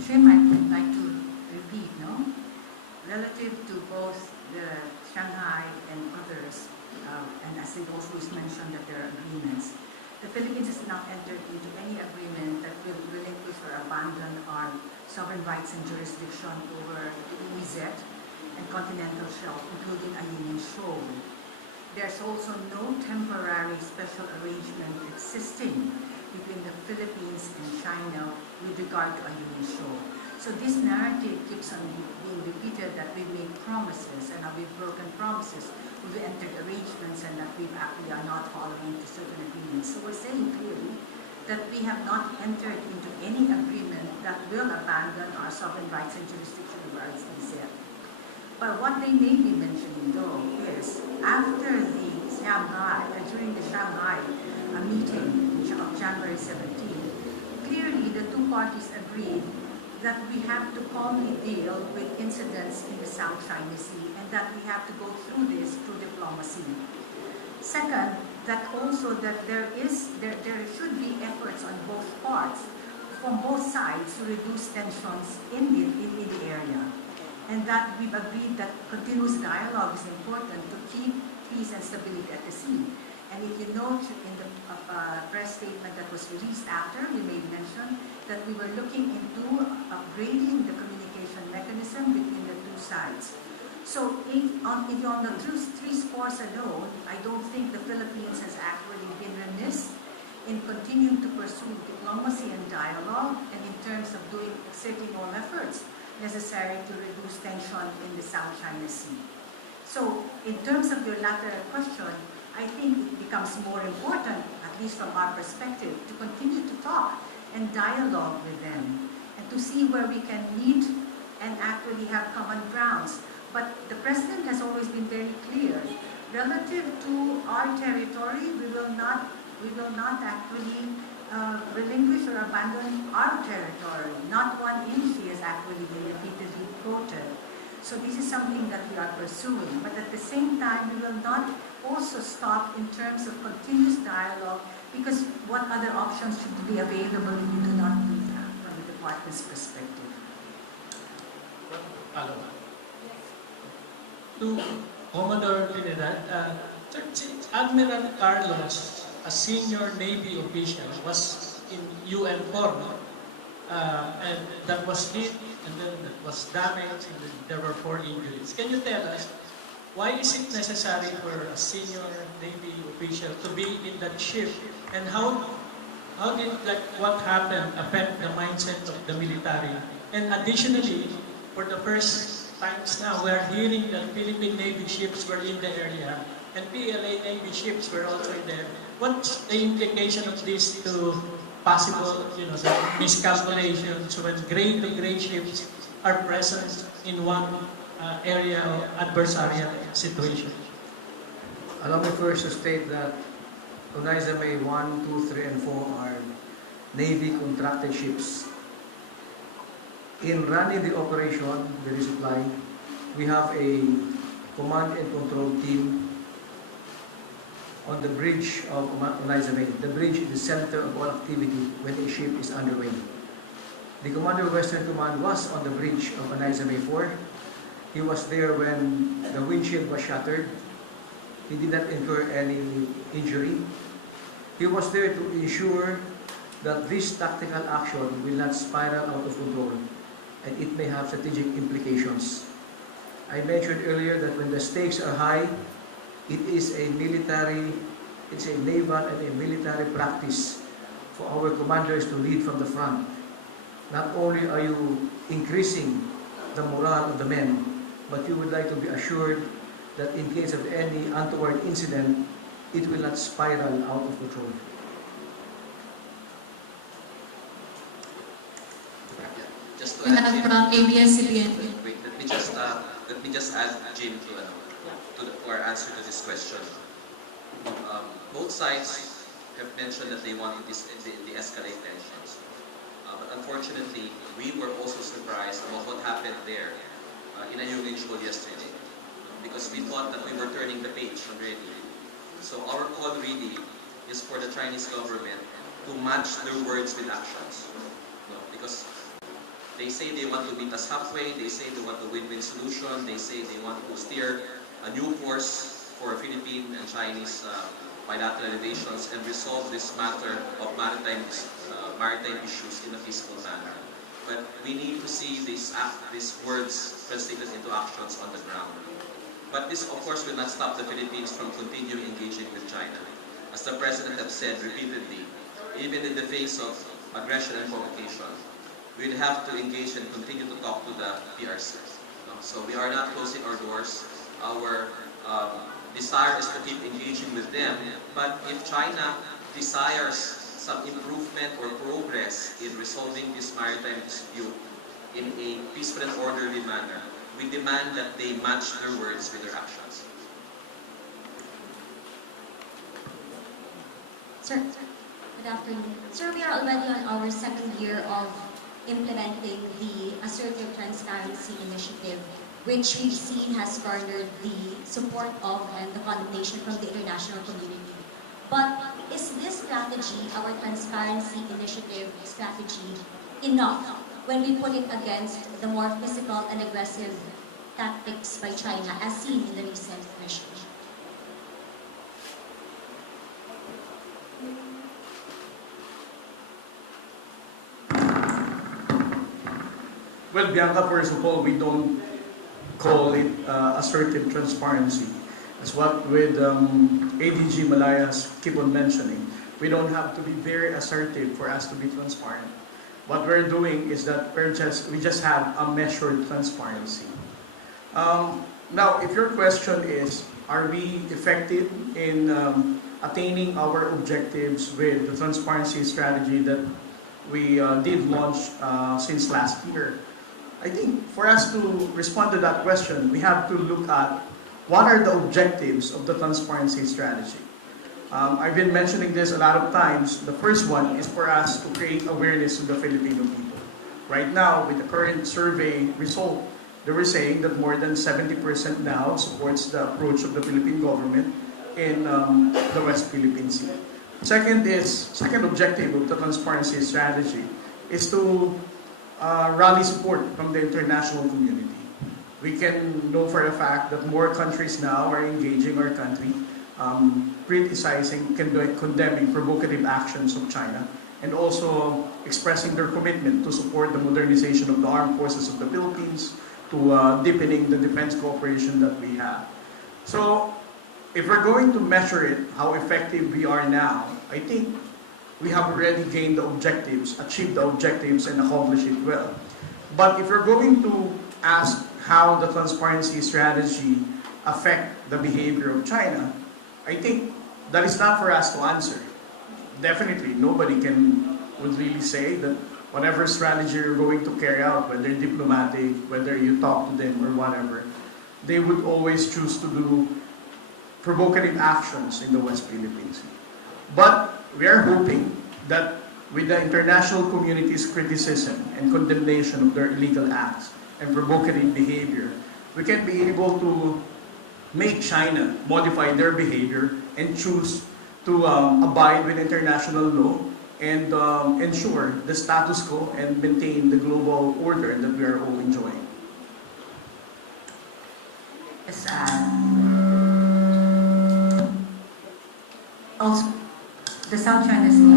Jim, I would like to repeat, relative to both the Shanghai and others, and as it also is mentioned that there are agreements, the Philippines has not entered into any agreement that will relinquish or abandon our sovereign rights and jurisdiction over the EEZ and continental shelf, including Ayungin Shoal. There's also no temporary special arrangement existing between the Philippines and China with regard to Ayungin Shoal. So this narrative keeps on being repeated that we've made promises and we've broken promises, we've entered arrangements and that we actually are not following to certain agreements. So we're saying clearly that we have not entered into any agreement that will abandon our sovereign rights and jurisdiction over our EEZ. But what they may be mentioning though is after the Shanghai, during the Shanghai meeting of January 17, clearly the two parties agreed that we have to calmly deal with incidents in the South China Sea and that we have to go through this through diplomacy. Second, that also that there should be efforts on both parts, from both sides, to reduce tensions in the area. And that we've agreed that continuous dialogue is important to keep peace and stability at the sea. And if you note in the press statement that was released after, we made mention that we were looking into upgrading the communication mechanism between the two sides. So on the three scores alone, I don't think the Philippines has actually been remiss in continuing to pursue diplomacy and dialogue, and in terms of exerting all efforts necessary to reduce tension in the South China Sea. So in terms of your latter question, I think it becomes more important, at least from our perspective, to continue to talk and dialogue with them and to see where we can meet and actually have common grounds. But the President has always been very clear. Relative to our territory, we will not actually relinquish or abandon our territory. Not 1 inch has actually been repeatedly quoted. So this is something that we are pursuing. But at the same time, we will not also stop in terms of continuous dialogue, because what other options should be available if you do not do that from the department's perspective? To Commodore Trinidad, Admiral Carlos, a senior Navy official, was in UN Forum, and that was hit, and then that was damaged, and then there were 4 injuries. Can you tell us, why is it necessary for a senior Navy official to be in that ship, and how did what happened affect the mindset of the military? And additionally, for the first times now, we are hearing that Philippine Navy ships were in the area, and PLA Navy ships were also there. What's the implication of this to possible, the miscalculations when gray-to-gray ships are present in one area of adversarial situation? Allow me first to state that Onizame 1, 2, 3, and 4 are Navy contracted ships. In running the operation, the resupply, we have a command and control team on the bridge of Onizame. The bridge is the center of all activity when a ship is underway. The commander of Western Command was on the bridge of Onizame 4. He was there when the windshield was shattered. He did not incur any injury. He was there to ensure that this tactical action will not spiral out of control, and it may have strategic implications. I mentioned earlier that when the stakes are high, it is a naval and a military practice for our commanders to lead from the front. Not only are you increasing the morale of the men, but you would like to be assured that in case of any untoward incident, it will not spiral out of control. Just to We add, have Jim, from ABS-CBN. wait, let me just add, Jim, to our answer to this question. Both sides have mentioned that they want to de-escalate tensions. But unfortunately, we were also surprised about what happened there in a Ayungin show yesterday, because we thought that we were turning the page already. So our call really is for the Chinese government to match their words with actions. Because they say they want to meet us halfway, they say they want a win-win solution, they say they want to steer a new course for Philippine and Chinese bilateral relations and resolve this matter of maritime issues in a peaceful manner. But we need to see these words translated into actions on the ground. But this, of course, will not stop the Philippines from continuing engaging with China. As the President has said repeatedly, even in the face of aggression and provocation, we'll have to engage and continue to talk to the PRC. So we are not closing our doors. Our desire is to keep engaging with them. But if China desires some improvement or progress in resolving this maritime dispute in a peaceful and orderly manner, we demand that they match their words with their actions. Sir, good afternoon. Sir, we are already on our second year of implementing the Assertive Transparency Initiative, which we've seen has garnered the support of and the condemnation from the international community. But is this strategy, our transparency initiative strategy, enough when we put it against the more physical and aggressive tactics by China as seen in the recent mission? Well, Bianca, first of all, we don't call it assertive transparency. That's what with ADG Malayas keep on mentioning. We don't have to be very assertive for us to be transparent. What we're doing is that we just have a measured transparency. Now, if your question is, are we effective in attaining our objectives with the transparency strategy that we did launch since last year? I think for us to respond to that question, we have to look at what are the objectives of the transparency strategy. I've been mentioning this a lot of times. The first one is for us to create awareness of the Filipino people. Right now, with the current survey result, they were saying that more than 70% now supports the approach of the Philippine government in the West Philippine Sea. Second objective of the transparency strategy is to rally support from the international community. We can know for a fact that more countries now are engaging our country, criticizing, condemning provocative actions of China, and also expressing their commitment to support the modernization of the armed forces of the Philippines, to deepening the defense cooperation that we have. So, if we're going to measure it, how effective we are now, I think we have already gained the objectives, achieved the objectives, and accomplished it well. But if you're going to ask how the transparency strategy affect the behavior of China, I think that is not for us to answer. Definitely, nobody would really say that whatever strategy you're going to carry out, whether diplomatic, whether you talk to them or whatever, they would always choose to do provocative actions in the West Philippine Sea. But we are hoping that with the international community's criticism and condemnation of their illegal acts and provocative behavior, we can be able to make China modify their behavior and choose to abide with international law and ensure the status quo and maintain the global order that we are all enjoying. Yes, also, the South China Sea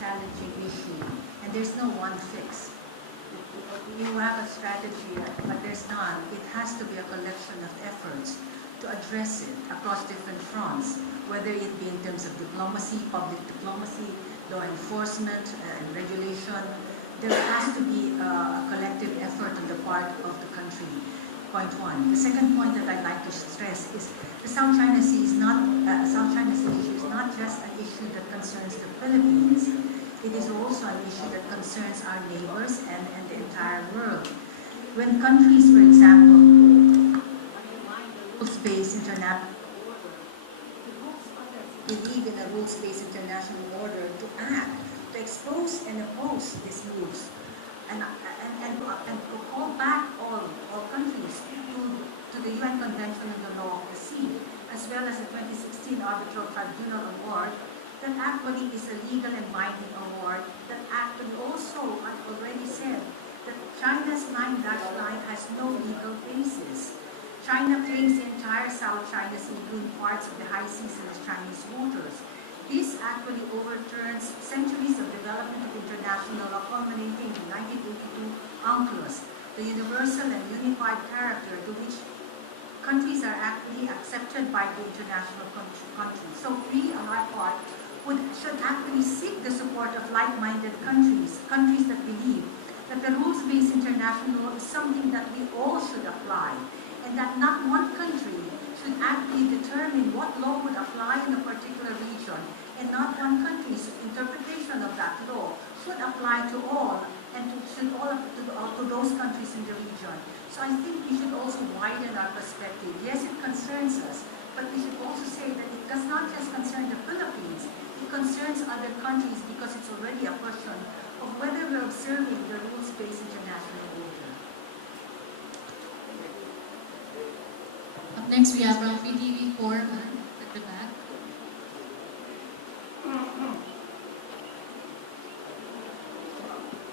challenging issue, and there's no one fix. You have a strategy, but there's none. It has to be a collection of efforts to address it across different fronts, whether it be in terms of diplomacy, public diplomacy, law enforcement, and regulation. There has to be a collective effort on the part of the country. Point one. The second point that I'd like to stress is the South China Sea is not South China Sea issue is not just an issue that concerns the Philippines. It is also an issue that concerns our neighbors and the entire world. When countries, for example, rules-based international believe in a rules-based international order to act, to expose and oppose these moves, and to call back all countries to the UN Convention on the Law of the Sea, as well as the 2016 Arbitral Tribunal Award, that actually is a legal and binding award that actually also, I've already said, that China's 9-line has no legal basis. China claims the entire South China Sea, including parts of the high seas and the Chinese waters. This actually overturns centuries of development of international law, culminating in the 1982 UNCLOS, the universal and unified character to which countries are actually accepted by the international country. So we, on our part, should actually seek the support of like-minded countries that believe that the rules-based international law is something that we all should apply, and that not one country should actually determine what law would apply in a particular region, and not one country's interpretation of that law should apply to all, and to those countries in the region. So I think we should also widen our perspective. Yes, it concerns us, but we should also say that it does not just concern the Philippines, it concerns other countries because it's already a question of whether we're observing the rules-based international order. Up next, we have from PTV4 at the back.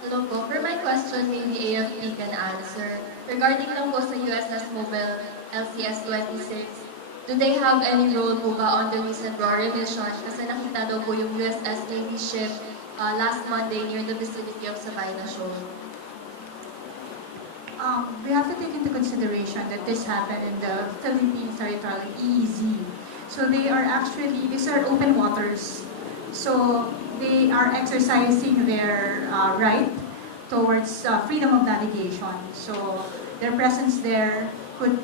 Hello po. For my question, maybe AFP can answer. Regarding lang po sa USS Mobile LCS-26, do they have any role po ba on the recent RORA missions? Kasi nakita daw po yung USS Navy ship last Monday near the vicinity of Sabina Shoal. We have to take into consideration that this happened in the Philippine territorial EEZ. So they are actually, these are open waters. So they are exercising their right towards freedom of navigation. So their presence there could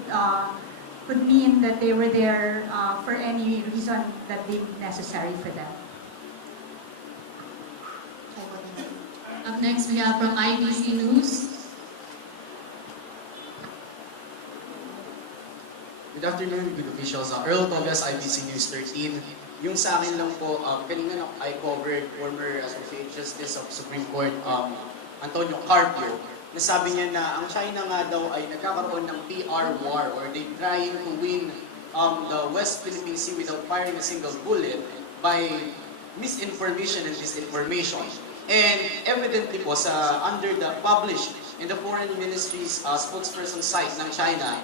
mean that they were there for any reason that deemed necessary for them. Up next, we have from IBC News. Good afternoon, good officials. Earl Tobias, IBC News 13. Yung sa akin lang po, kanina I covered former Associate Justice of Supreme Court, Antonio Carpio, na sabi niya na ang China nga daw ay nagkakaroon ng PR war or they trying to win the West Philippine Sea without firing a single bullet by misinformation and disinformation. And evidently po, under the published in the Foreign Ministry's spokesperson site ng China,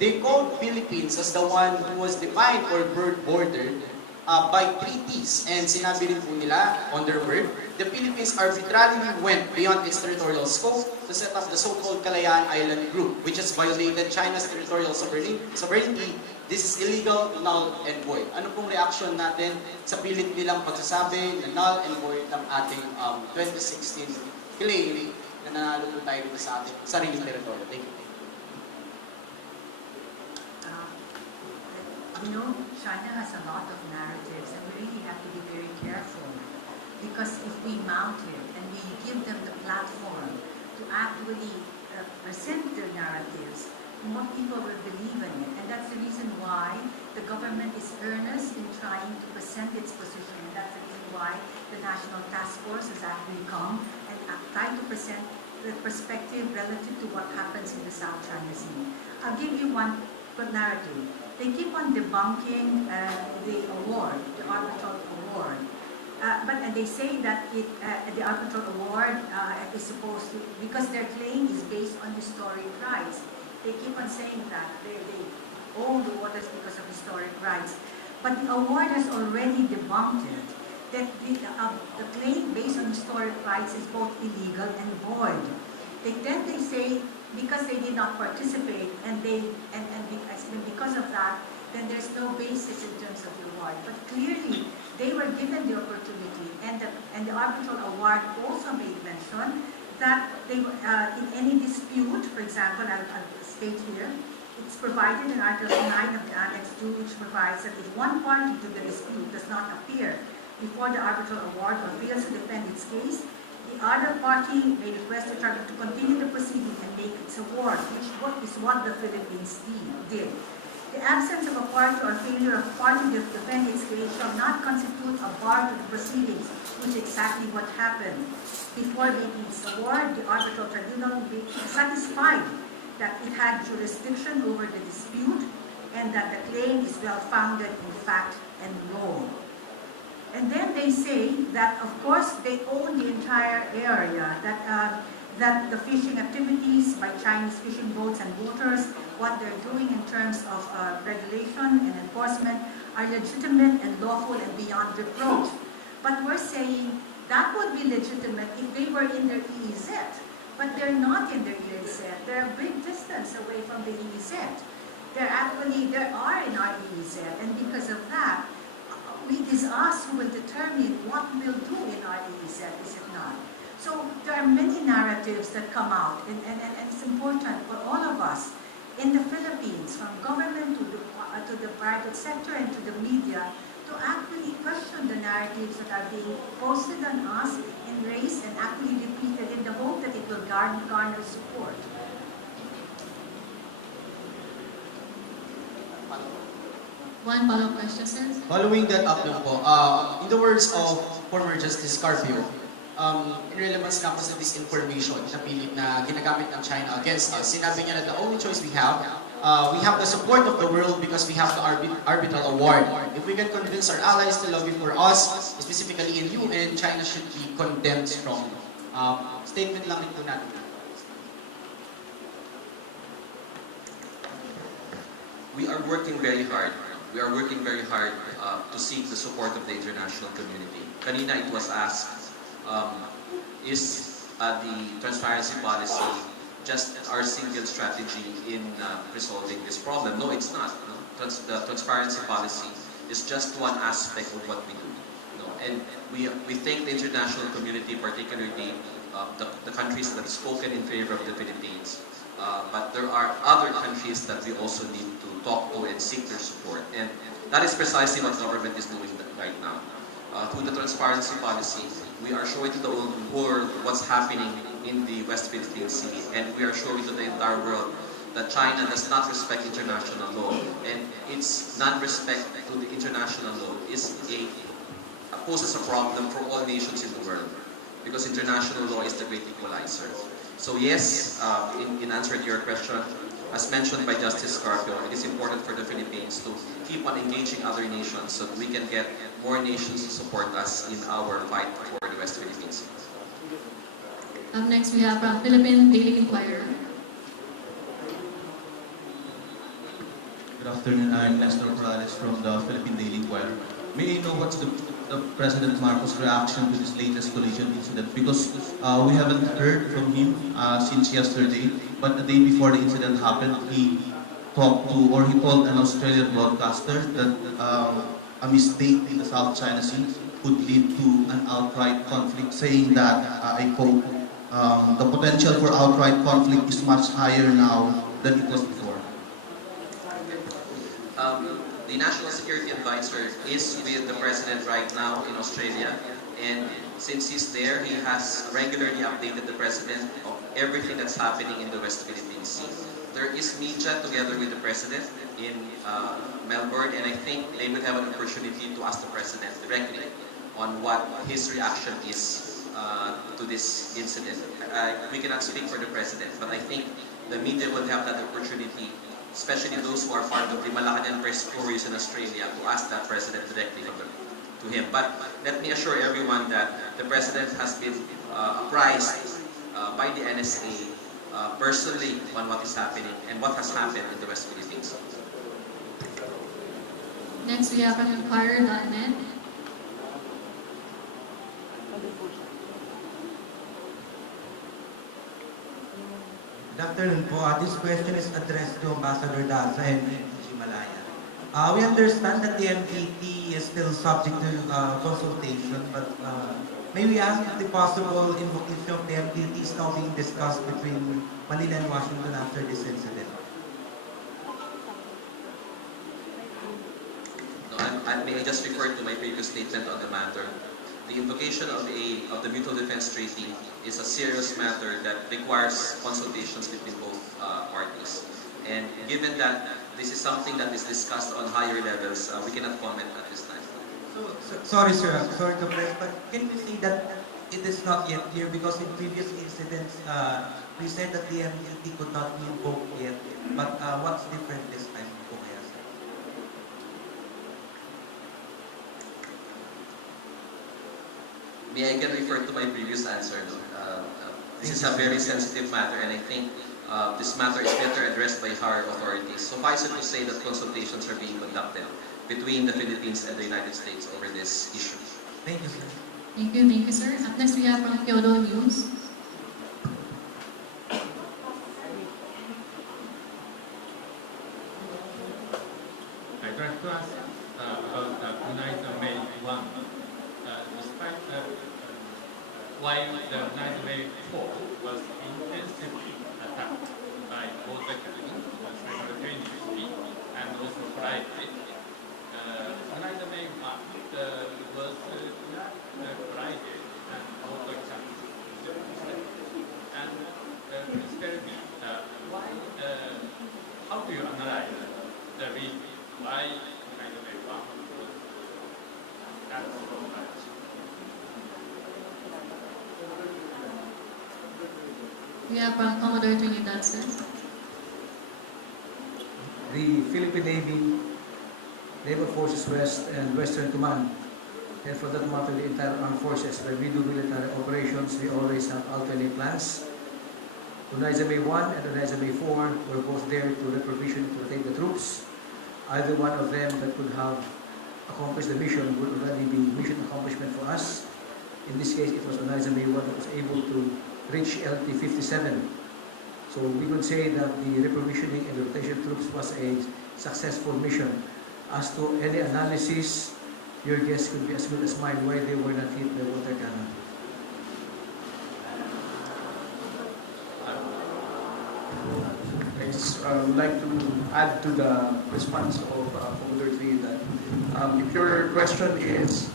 they called Philippines as the one who was defined or bordered by treaties. And sinabi rin po nila, on their word, the Philippines arbitrarily went beyond its territorial scope to set up the so-called Kalayaan Island Group, which has violated China's territorial sovereignty. This is illegal, null, and void. Ano pong reaksyon natin sa pilit nilang pagsasabi na null and void ng ating 2016 claim na nanalo po tayo dito sa ating sariling territorio? Thank you. You know, China has a lot of narratives and we really have to be very careful because if we mount it and we give them the platform to actually present their narratives, more people will believe in it. And that's the reason why the government is earnest in trying to present its position. And that's the reason why the National Task Force has actually come and tried to present the perspective relative to what happens in the South China Sea. I'll give you one narrative. They keep on debunking the award, the arbitral award. And they say that the arbitral award is supposed to, because their claim is based on historic rights. They keep on saying that they own the waters because of historic rights. But the award has already debunked it, that the claim based on historic rights is both illegal and void. Then they say, because they did not participate and because of that, then there's no basis in terms of the award. But clearly, they were given the opportunity, and the arbitral award also made mention that they in any dispute, for example, I'll state here, it's provided in Article 9 of the Annex 2, which provides that if one party to the dispute does not appear before the arbitral award or fails to defend its case, the other party may request the tribunal to continue the proceeding and make its award, which is what the Philippines did. The absence of a party or failure of party to defend its case shall not constitute a bar to the proceedings, which is exactly what happened. Before making its award, the arbitral tribunal will be satisfied that it had jurisdiction over the dispute and that the claim is well-founded in fact and law. And then they say that, of course, they own the entire area, that the fishing activities by Chinese fishing boats and boaters, what they're doing in terms of regulation and enforcement are legitimate and lawful and beyond reproach. But we're saying that would be legitimate if they were in their EEZ. But they're not in their EEZ. They're a big distance away from the EEZ. They are in our EEZ, and because of that, it is us who will determine what we'll do in our EEZ, is it not? So there are many narratives that come out, and it's important for all of us in the Philippines, from government to the private sector and to the media, to actually question the narratives that are being posted on us and raised and actually repeated in the hope that it will garner support. One follow-up question, sir. Following that up lang po, in the words of former Justice Carpio, in relevance lang po sa disinformation na pilit na ginagamit ng China against us, sinabi niya na the only choice we have the support of the world because we have the arbitral award. If we can convince our allies to lobby for us, specifically in UN, China should be condemned strongly. Statement lang rin po natin. We are working very hard. We are working very hard to seek the support of the international community. Kanina it was asked, is the transparency policy just our single strategy in resolving this problem? No, it's not. No? The transparency policy is just one aspect of what we do. No? And we thank the international community, particularly the countries that have spoken in favor of the Philippines. But there are other countries that we also need to talk to and seek their support. And that is precisely what government is doing right now. Through the transparency policy, we are showing to the world what's happening in the West Philippine Sea. And we are showing to the entire world that China does not respect international law. And its non-respect to the international law poses a problem for all nations in the world. Because international law is the great equalizer. So yes, in answer to your question, as mentioned by Justice Carpio, it is important for the Philippines to keep on engaging other nations so that we can get more nations to support us in our fight for the West Philippines. Up next, we have from Philippine Daily Inquirer. Good afternoon, I'm Nestor Morales from the Philippine Daily Inquirer. May I know what's the President Marcos' reaction to this latest collision incident? Because we haven't heard from him since yesterday, but the day before the incident happened, he told an Australian broadcaster that a mistake in the South China Sea could lead to an outright conflict, saying that, I quote, the potential for outright conflict is much higher now than it was before. The National Security Advisor is with the President right now in Australia, and since he's there, he has regularly updated the President of everything that's happening in the West Philippine Sea. There is media together with the President in Melbourne, and I think they will have an opportunity to ask the President directly on what his reaction is to this incident. We cannot speak for the President, but I think the media will have that opportunity, especially those who are part of the Malacanang press tours in Australia, to ask that President directly to him. But let me assure everyone that the President has been apprised by the NSA personally on what is happening and what has happened in the West Philippines. Next, we have from Inquirer.net. Good afternoon po. This question is addressed to Ambassador Daza and PCG Malaya. We understand that the MPT is still subject to consultation, but may we ask if the possible invocation of the MPT is now being discussed between Manila and Washington after this incident? No, may I just refer to my previous statement on the matter. The invocation of the Mutual Defense Treaty is a serious matter that requires consultations between both parties. And given that this is something that is discussed on higher levels, we cannot comment at this time. Sorry sir, sorry to press, but can we say that it is not yet clear because in previous incidents, we said that the MPT could not be invoked yet, but what's different this time? May I again refer to my previous answer? This is a very sensitive matter, and I think this matter is better addressed by higher authorities. Suffice it to say that consultations are being conducted between the Philippines and the United States over this issue. Thank you, sir. Thank you, sir. Up next, we have from Kyodo News. I'd like to ask about tonight, May 1. Despite while the 9th May 4 was intensively attacked by both the simultaneously and also Friday, 9th May 1 was not Friday and also and please tell me why, how do you analyze the reason why kind of We have from Commodore Trinidad, sir. The Philippine Navy, Naval Forces West and Western Command, and for that matter the entire armed forces, when we do military operations, we always have alternate plans. Uniza May 1 and Uniza May 4 were both there to reprovision to rotate the troops. Either one of them that could have accomplished the mission would already be mission accomplishment for us. In this case, it was Uniza May 1 that was able to reach LT 57. So we could say that the reprovisioning and rotation troops was a successful mission. As to any analysis, your guess could be as good as mine why they were not hit by water cannon. I would like to add to the response of Commodore Trinidad. If your question is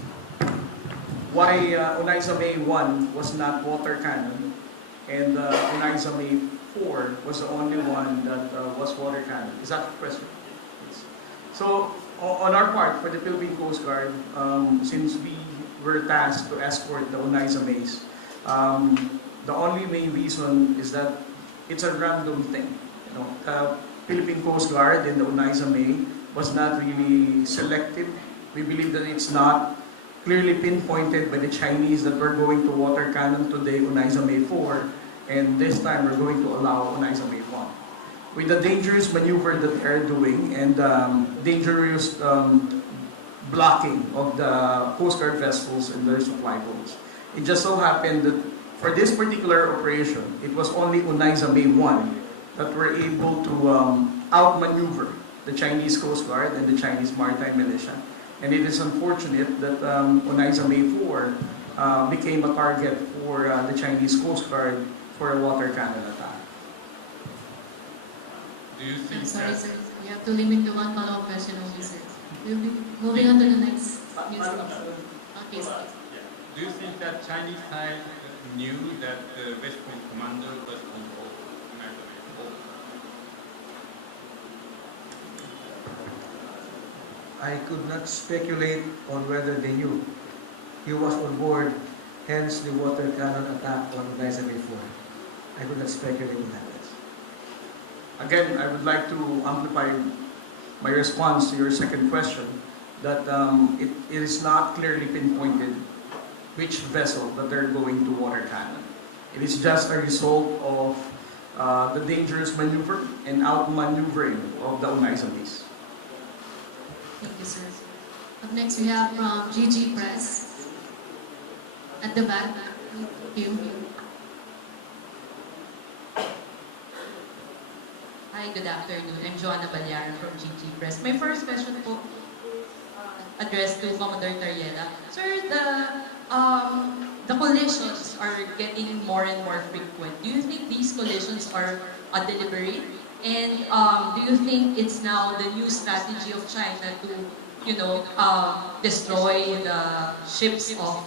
why Uniza May 1 was not water cannon and Uniza May 4 was the only one that was water cannon, is that the question? Yes. So on our part, for the Philippine Coast Guard, since we were tasked to escort the Uniza Mays, the only main reason is that it's a random thing. You know, Philippine Coast Guard in the Uniza May was not really selective. We believe that it's not clearly pinpointed by the Chinese that we're going to water cannon today, Uniza May 4, and this time we're going to allow Uniza May 1. With the dangerous maneuver that they're doing and dangerous blocking of the Coast Guard vessels and their supply boats, it just so happened that for this particular operation, it was only Uniza May 1 that were able to outmaneuver the Chinese Coast Guard and the Chinese Maritime Militia. And it is unfortunate that Uniza May 4 became a target for the Chinese Coast Guard for a water cannon attack. Do you think I'm sorry, that... sir. You have to limit to one follow-up question only, sir. We'll be moving on to the next news. Okay, sir. Do you think that Chinese side knew that the West Point commander was involved in I could not speculate on whether they knew. He was on board, hence the water cannon attack on Uniza May 4. I could not speculate on that. Again, I would like to amplify my response to your second question, that it is not clearly pinpointed which vessel that they're going to water cannon. It is just a result of the dangerous maneuver and outmaneuvering of the Uniza Mays. Thank you, sir. Up next, we have from GG Press. At the back. Thank you. Hi, good afternoon. I'm Joanna Balyaran from GG Press. My first question po addressed to Commodore Tariela. Sir, the collisions are getting more and more frequent. Do you think these collisions are deliberate? And do you think it's now the new strategy of China to, destroy the ships of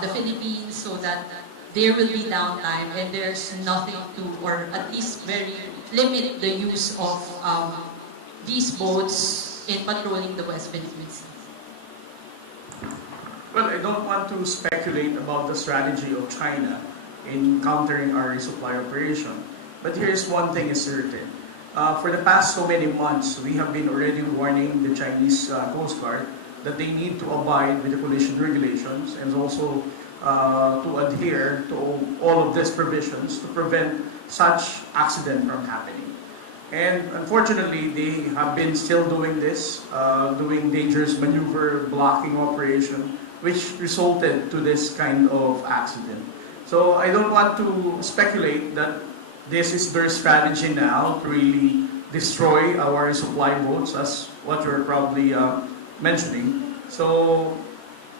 the Philippines so that there will be downtime and there's nothing to, or at least very limit the use of these boats in patrolling the West Philippine Sea? Well, I don't want to speculate about the strategy of China in countering our resupply operation. But here's one thing is certain. For the past so many months, we have been already warning the Chinese Coast Guard that they need to abide with the collision regulations and also to adhere to all of these provisions to prevent such accident from happening. And unfortunately, they have been still doing this, doing dangerous maneuver, blocking operation, which resulted to this kind of accident. So I don't want to speculate that this is their strategy now to really destroy our supply boats, as what you're probably mentioning. So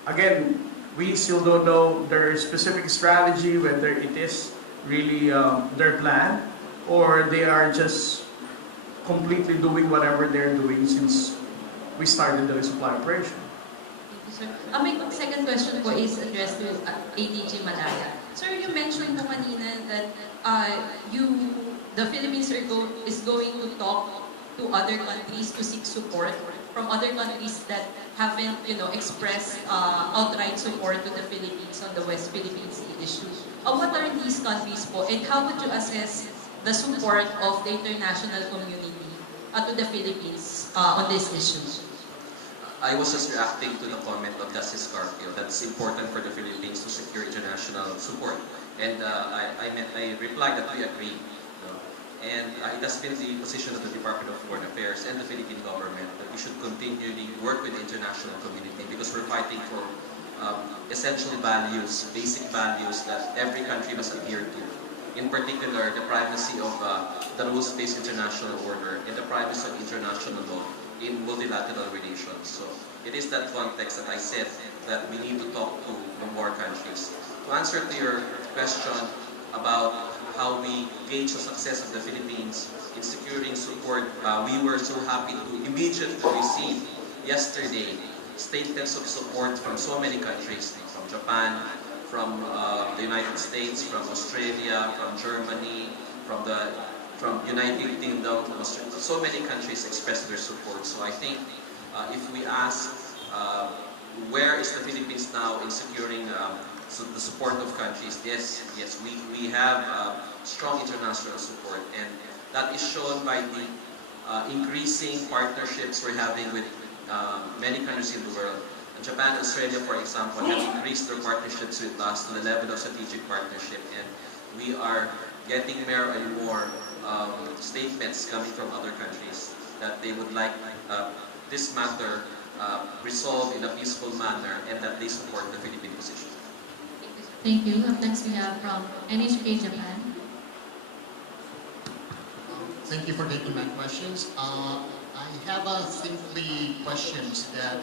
again, we still don't know their specific strategy, whether it is really their plan or they are just completely doing whatever they're doing since we started the resupply operation. Thank you, sir. My second question po is addressed to ADG Malaya. Sir, you mentioned po kanina that the Philippines is going to talk to other countries to seek support from other countries that haven't, expressed outright support to the Philippines on the West Philippine Sea issue. What are these countries po, and how would you assess the support of the international community to the Philippines on this issue? I was just reacting to the comment of Justice Carpio that it's important for the Philippines to secure international support. And I replied that we agree. And it has been the position of the Department of Foreign Affairs and the Philippine government that we should continually work with the international community because we're fighting for essential values, basic values that every country must adhere to. In particular, the primacy of the rules-based international order and the primacy of international law in multilateral relations. So it is that context that I said that we need to talk to more countries. To answer to your question about how we gauge the success of the Philippines in securing support, we were so happy to immediately receive yesterday statements of support from so many countries, from Japan, from the United States, from Australia, from Germany, from United Kingdom, from Australia. So many countries expressed their support. So I think if we ask where is the Philippines now in securing the support of countries, yes, we have strong international support, and that is shown by the increasing partnerships we're having with many countries in the world. Japan and Australia, for example, have increased their partnerships with us to the level of strategic partnership, and we are getting more and more statements coming from other countries that they would like this matter resolved in a peaceful manner and that they support the Philippine position. Thank you. Up next we have from NHK Japan. Thank you for taking my questions. I have simply questions that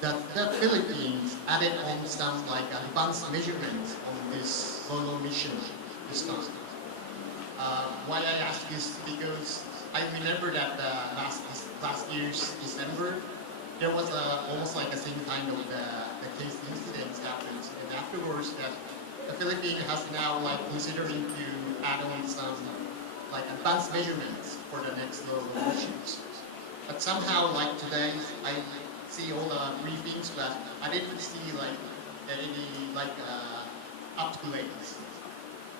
the Philippines added on some advanced measurements on this solo mission this time. Why I ask this because I remember that last year's December there was almost like the same kind of the case incidents happened, and afterwards that the Philippines has now considering to add on some advanced measurements for the next level missions. But somehow today I see all the briefings, but I didn't see any upgrades.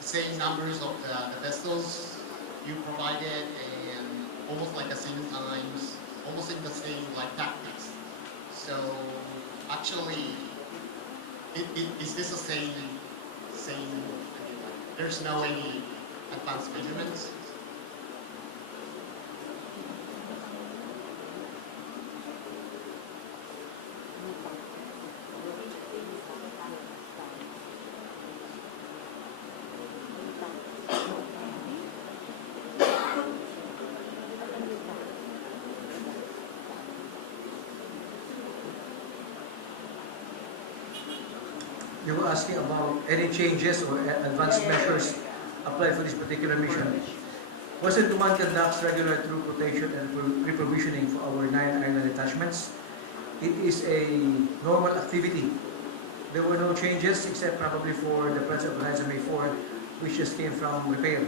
The same numbers of the vessels you provided and almost the same times, almost in the same tactics. So actually, is this the same? There's no any advanced measurements. You were asking about any changes or advanced measures applied for this particular mission. Western Command conducts regular troop rotation and reprovisioning for our 9 island detachments. It is a normal activity. There were no changes except probably for the presence of Liza May 4, which just came from repair.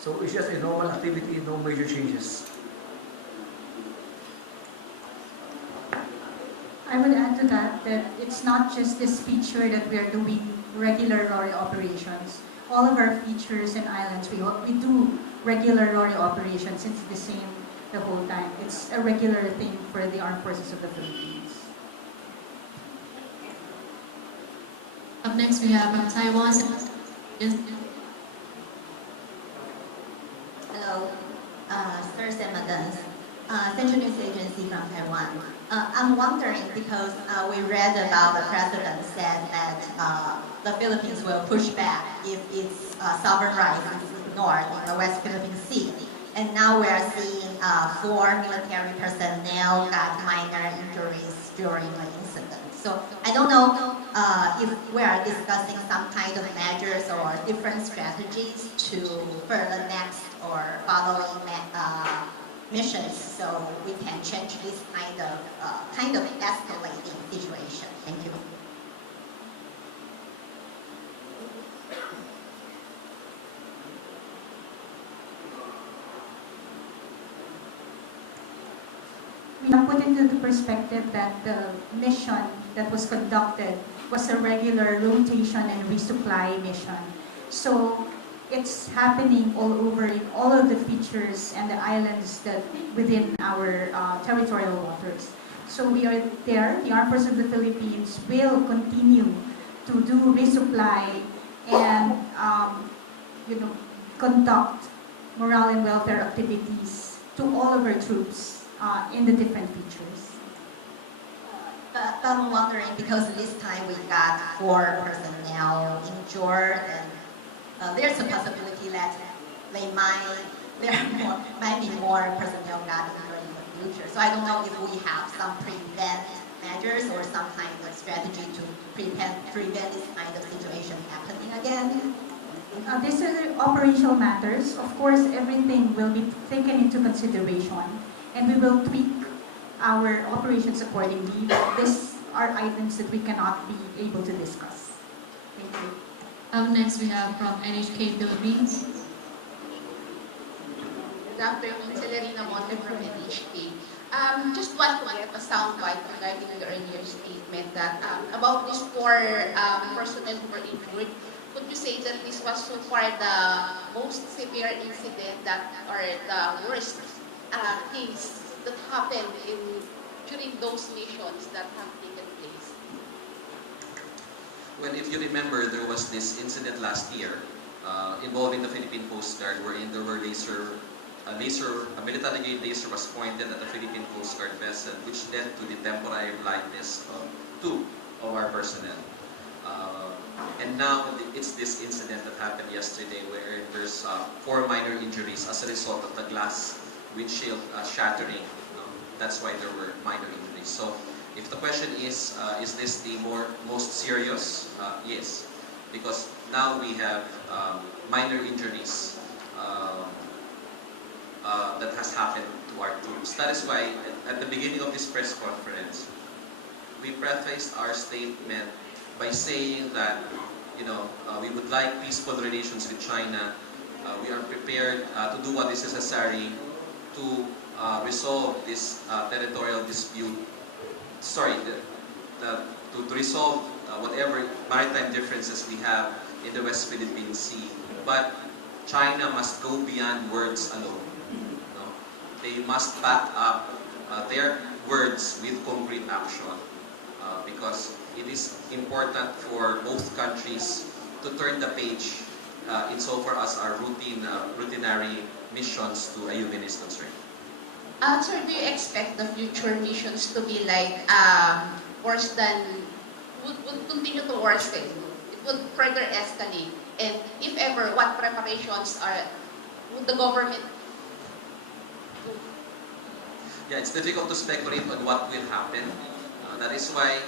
So it's just a normal activity, no major changes. I would add to that it's not just this feature that we are doing regular RORE operations. All of our features and islands, we do regular RORE operations. It's the same the whole time. It's a regular thing for the Armed Forces of the Philippines. Up next we have from Taiwan. Hello, sirs and madams. Central News Agency from Taiwan. I'm wondering because we read about the president said that the Philippines will push back if its sovereign rights is ignored in the West Philippine Sea. And now we are seeing 4 military personnel got minor injuries during the incident. So I don't know if we are discussing some kind of measures or different strategies to further next or following missions, so we can change this kind of escalating situation. Thank you. put into the perspective that the mission that was conducted was a regular rotation and resupply mission. So it's happening all over in all of the features and the islands that within our territorial waters. So we are there. The Armed Forces of the Philippines will continue to do resupply and conduct morale and welfare activities to all of our troops in the different features. But I'm wondering, because this time we got 4 personnel injured, and there's a possibility that might be more personnel got injured in the future. So I don't know if we have some prevent measures or some kind of strategy to prevent this kind of situation happening again. These are operational matters. Of course, everything will be taken into consideration, and we will tweak our operations accordingly. These are items that we cannot be able to discuss. Thank you. Up next, we have from NHK Philippines. Good afternoon, Celerina Monte from NHK. Just want to get a soundbite regarding the earlier statement that about these 4 personnel who were injured. Could you say that this was so far the most severe incident that, or the worst things that happened during those missions that have taken place? Well, if you remember, there was this incident last year involving the Philippine Coast Guard, wherein there were a military grade laser was pointed at the Philippine Coast Guard vessel, which led to the temporary blindness of 2 of our personnel. And now it's this incident that happened yesterday, where there's 4 minor injuries as a result of the glass windshield shattering. That's why there were minor injuries. So, if the question is this the most serious? Yes, because now we have minor injuries that has happened to our troops. That is why, at the beginning of this press conference, we prefaced our statement by saying that, we would like peaceful relations with China. We are prepared to do what is necessary to resolve this territorial dispute. To resolve whatever maritime differences we have in the West Philippine Sea. But China must go beyond words alone. They must back up their words with concrete action, because it is important for both countries to turn the page insofar as our routinary missions to AUVN is concerned. Sir, do you expect the future missions to be like worse than, would continue to worsen? It would further escalate? And if ever, what preparations would the government do? Yeah, it's difficult to speculate on what will happen. That is why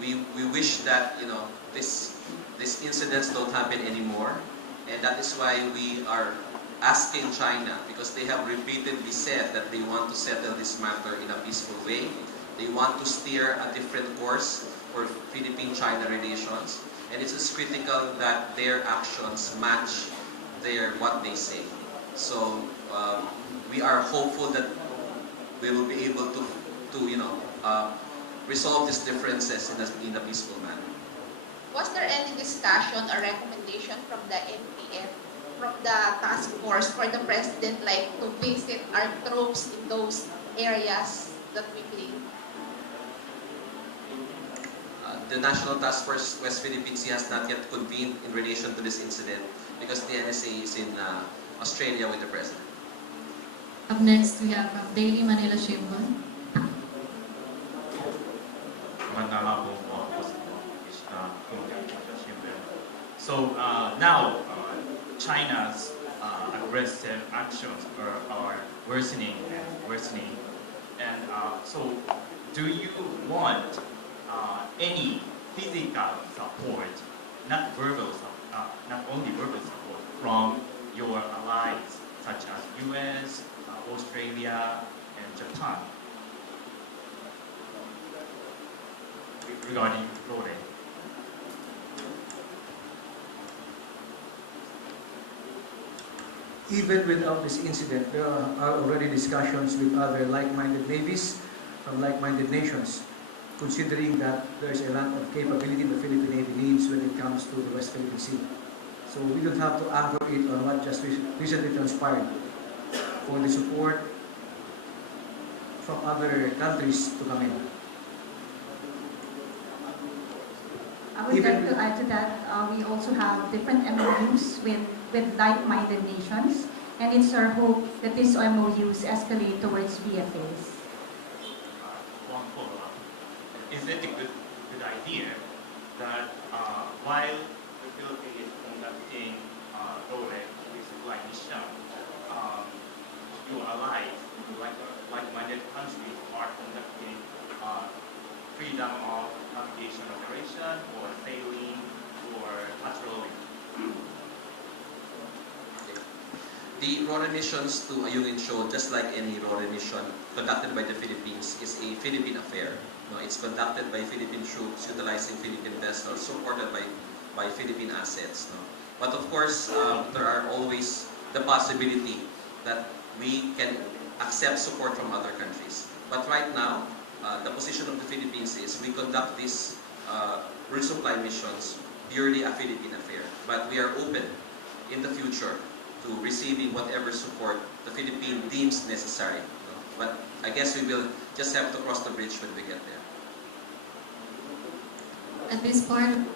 we wish that these incidents don't happen anymore, and that is why we are asking China, because they have repeatedly said that they want to settle this matter in a peaceful way. They want to steer a different course for Philippine-China relations, and it's critical that their actions match what they say. So we are hopeful that we will be able to resolve these differences in a peaceful manner. Was there any discussion or recommendation from the NTF, from the task force for the President, like to visit our troops in those areas that we claim? The National Task Force West Philippine Sea has not yet convened in relation to this incident because the NSA is in Australia with the President. Up next, we have from Daily Manila Shimbun. So now China's aggressive actions are worsening and worsening. And so do you want any physical support, not only verbal support, from your allies such as US, Australia, and Japan regarding Florida? even without this incident, there are already discussions with other like-minded navies from like-minded nations, considering that there is a lot of capability the Philippine Navy needs when it comes to the West Philippine Sea. So we don't have to anchor it on what just recently transpired for the support from other countries to come in. I would like to add to that, we also have different MOUs with like-minded nations, and it's our hope that these MOUs escalate towards VFAs. One follow-up. Is it a good idea that while the Philippines is conducting DORE resupply mission, your allies, like-minded countries, are conducting freedom of navigation operation or sailing or patrolling? The RORE missions to Ayungin Shoal, just like any RORE mission conducted by the Philippines, is a Philippine affair. No, it's conducted by Philippine troops utilizing Philippine vessels supported by Philippine assets. No? But of course, there are always the possibility that we can accept support from other countries. But right now, the position of the Philippines is we conduct these resupply missions purely a Philippine affair. But we are open in the future to receiving whatever support the Philippines deems necessary. No? But I guess we will just have to cross the bridge when we get there. At this point,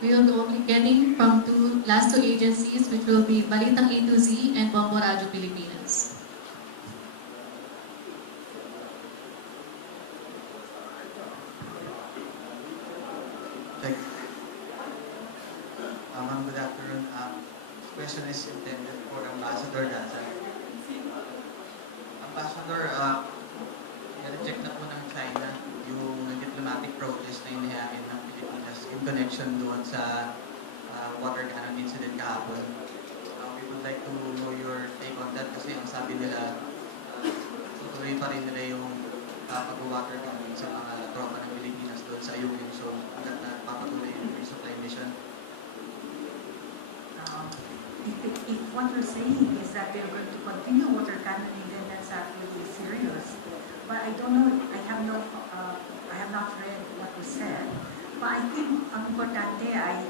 we will be getting from last two agencies, which will be Balitang A2Z and Bombo Radio Pilipinas. Ma'am, good afternoon. This question is intended for Ambassador Daza. Ambassador, i-reject na po ng China yung diplomatic protest na inihangin ng Pilipinas in connection doon sa water cannon incident kahapon. We would like to know your take on that kasi ang sabi nila, tutuloy pa rin nila yung pag-water cannon sa mga tropa ng Pilipinas doon sa Ayungin Shoal hanggat na papatuloy yung resupply mission. If what you're saying is that they're going to continue water cannoning, then that's actually serious. But I don't know. I have not read what was said. But I think ang importante ay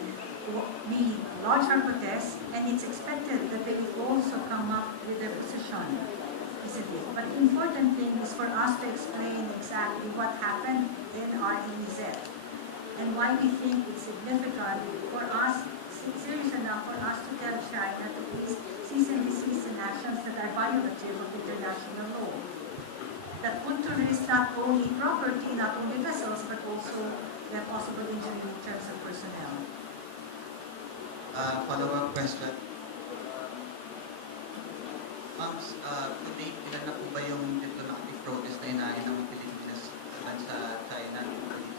we launch our protest, and it's expected that they will also come up with their position, isn't it? But the important thing is for us to explain exactly what happened in our EZ and why we think it's significant for us. Serious enough for us to tell China to please cease and desist in actions that are violative of international law. That put to risk not only property, not only vessels, but also their possible injury in terms of personnel. Follow-up question. Ma'am, to date, ilan na po ba yung diplomatic protest na inahin ng Pilipinas sa China?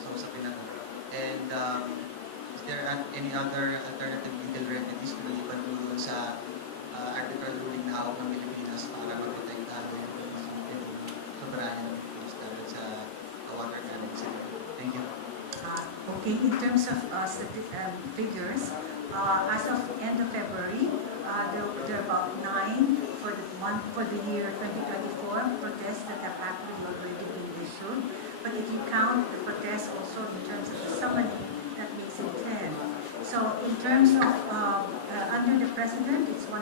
So, sa Pinano. And is there any other alternative legal remedies maliban doon sa article ruling na hawak ng Pilipinas para maprotektahan yung soberanya ng Pilipinas dahil sa water cannon incident? Thank you. Okay, in terms of figures, as of end of February, there are about 9 for the year 2024 protests that have actually already been issued. But if you count the protests also in terms of the summoning, that makes it 10. So in terms of under the president, it's 142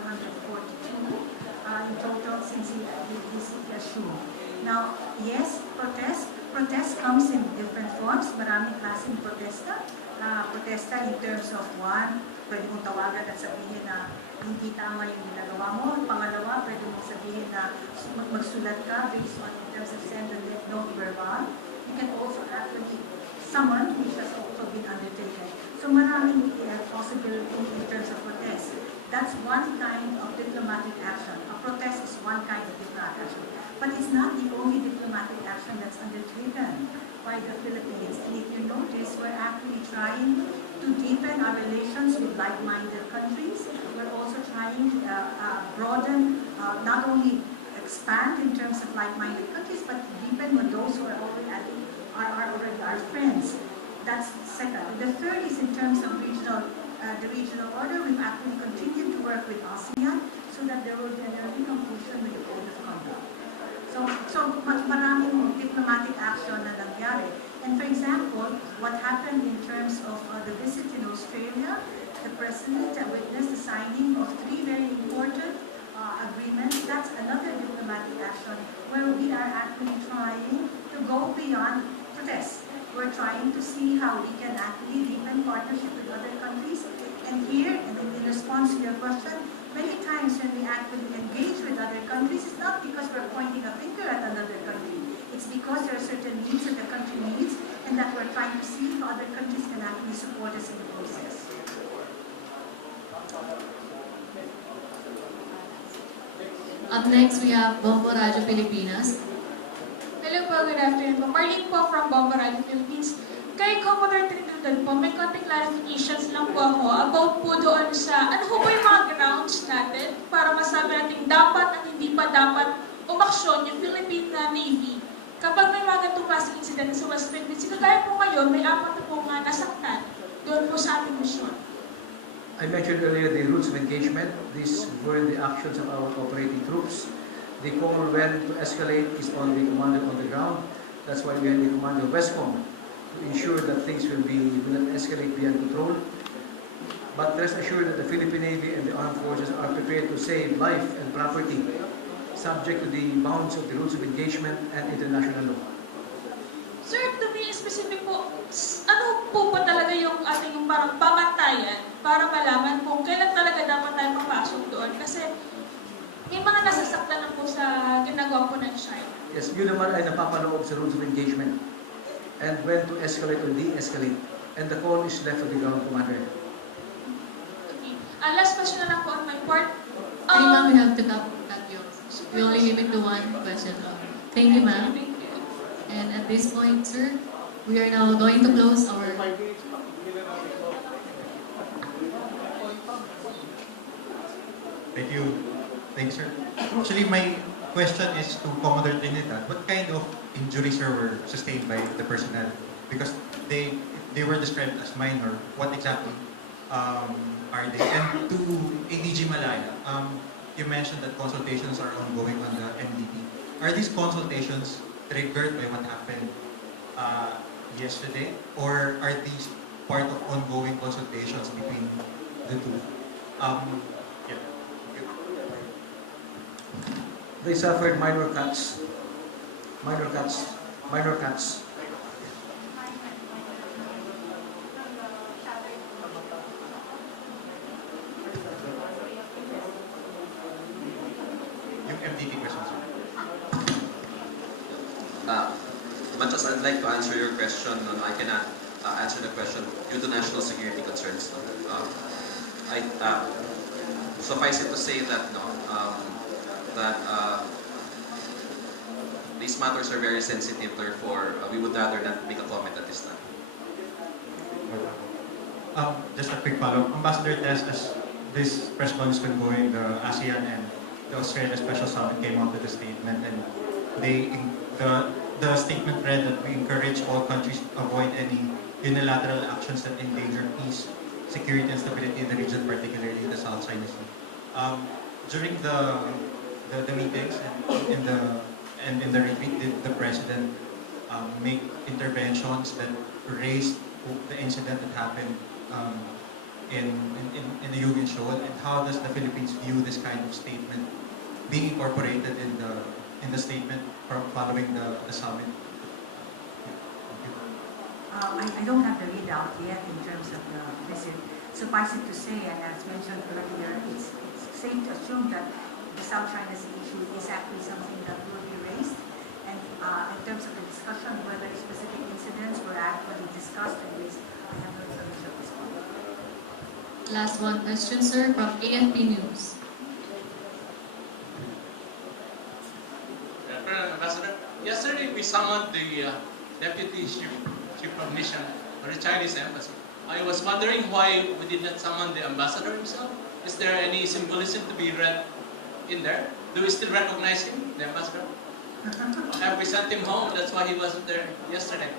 in total since he assumed. Now, yes, protest comes in different forms. Maraming klaseng protesta. Protesta in terms of one, pwede mong tawagan at sabihin na hindi tama yung ginagawa mo. Pangalawa, pwede mong sabihin na magsulat ka based on in terms of send and note verbal. You can also actually summon, which has also been undertaken. So maraming possibility in terms of protest. That's one kind of diplomatic action. A protest is one kind of diplomatic action. But it's not the only diplomatic action that's undertaken by the Philippines. And if you notice, we're actually trying to deepen our relations with like-minded countries. We're also trying to broaden, not only expand in terms of like-minded countries, but deepen with those who are already our friends. That's second. The third is in terms of regional the regional order, we've actually continued to work with ASEAN so that there will be an early conclusion with the code of conduct. So maraming diplomatic action na nangyari. And for example, what happened in terms of the visit in Australia, the President witnessed the signing of 3 very important agreements. That's another diplomatic action where we are actually trying to go beyond protest. We're trying to see how we can actually deepen partnership with other countries. And here, and in response to your question, many times when we actually engage with other countries, it's not because we're pointing a finger at another country. It's because there are certain needs that the country needs and that we're trying to see how other countries can actually support us in the process. Up next, we have Bombo Radio Pilipinas. Hello po, good afternoon po. Marlene po from Bombo Radio Philippines. Kay Commodore Trinidad po, may konting clarifications lang po ako about po doon sa, ano po yung mga grounds natin para masabi natin dapat at hindi pa dapat umaksyon yung Philippine Navy kapag may mga ganitong klaseng incident sa West Philippines. Kagaya po ngayon, may 4 na po nga nasaktan doon po sa ating mission. I mentioned earlier the rules of engagement. These were the actions of our operating troops. The call when to escalate is on the commander on the ground. That's why we have the commander PResscon to ensure that things will not escalate beyond control. But rest assured that the Philippine Navy and the armed forces are prepared to save life and property, subject to the bounds of the rules of engagement and international law. Sir, to be specific po, ano po ba talaga yung ating yung parang pamantayan para malaman kung kailan talaga dapat tayo papasok doon? Kasi may mga nasasaktan na po sa ginagawa po ng China. Yes, yun naman ay napapaloob sa rules of engagement and when to escalate or de-escalate. And the call is left to the ground commander. Okay. Last question na lang po on my part. Hey, ma'am, we have to cut you. We only limit to 1 question. Thank you, ma'am. And at this point, sir, we are now going to close our... Thank you. Thanks, sir. Actually, my question is to Commodore Trinidad. What kind of injuries were sustained by the personnel? Because they were described as minor. What exactly are they? And to ADG Malaya, you mentioned that consultations are ongoing on the NDP. Are these consultations triggered by what happened yesterday? Or are these part of ongoing consultations between the two? Yeah. They suffered minor cuts. Minor cuts. Minor cuts. Yung MDP question, sir. Much as I'd like to answer your question, I cannot answer the question due to national security concerns. Suffice it to say that these matters are very sensitive, therefore we would rather not make a comment at this time. Just a quick follow-up. Ambassador Tess, as this press conference is ongoing, the ASEAN and the Australia Special Summit came out with a statement, and the statement read that we encourage all countries to avoid any unilateral actions that endanger peace, security, and stability in the region, particularly the South China Sea. During the meetings and in the retreat, did the President make interventions that raised the incident that happened in the Yugin Shoal, and how does the Philippines view this kind of statement being incorporated in the statement following the summit? I don't have the readout yet in terms of the visit. Suffice it to say, and as mentioned earlier, it's safe to assume that the South China Sea issue is actually something that will be raised. And in terms of the discussion, whether specific incidents were actually discussed and raised, I have no information at this point. Last one question, sir, from AFP News. Ambassador, yesterday we summoned the Deputy Chief of Mission for the Chinese Embassy. I was wondering why we did not summon the ambassador himself. Is there any symbolism to be read in there? Do we still recognize him, the ambassador? Have we sent him home? That's why he wasn't there yesterday.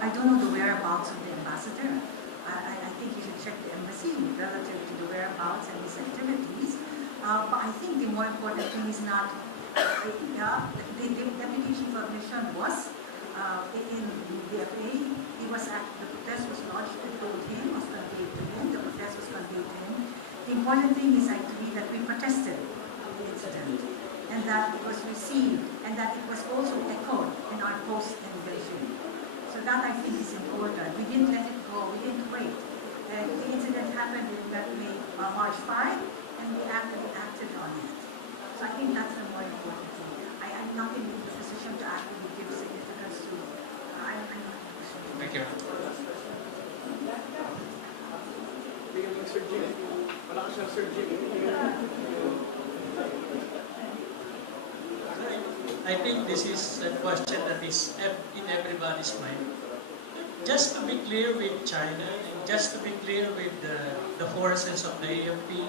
I don't know the whereabouts of the ambassador. I think you should check the embassy relative to the whereabouts and these activities. But I think the more important thing is not, the Deputy Chief of Mission was in the DFA. He was the protest was lodged and told him, was conveyed to him, the protest was conveyed to him. The important thing is actually that we protested the incident and that it was received and that it was also echoed in our post in Beijing. So that I think is important. We didn't let it go, we didn't wait. The incident happened in March 5 and we acted on it. So I think that's the more important thing. I'm not in the position to actually give significance to, I'm not in the position. Thank you. Sir Jim. Wala ka siya, Sir Jim. I think this is a question that is in everybody's mind. Just to be clear with China, and just to be clear with the forces of the AFP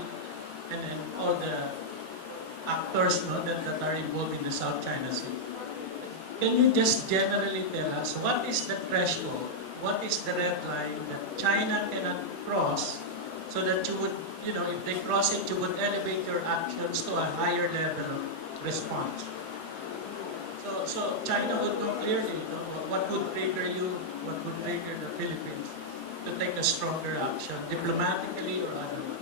and all the actors that are involved in the South China Sea, can you just generally tell us what is the threshold, what is the red line that China cannot cross so that you would, if they cross it, you would elevate your actions to a higher level of response? So China would know clearly what would trigger you, what would trigger the Philippines to take a stronger action, diplomatically or otherwise.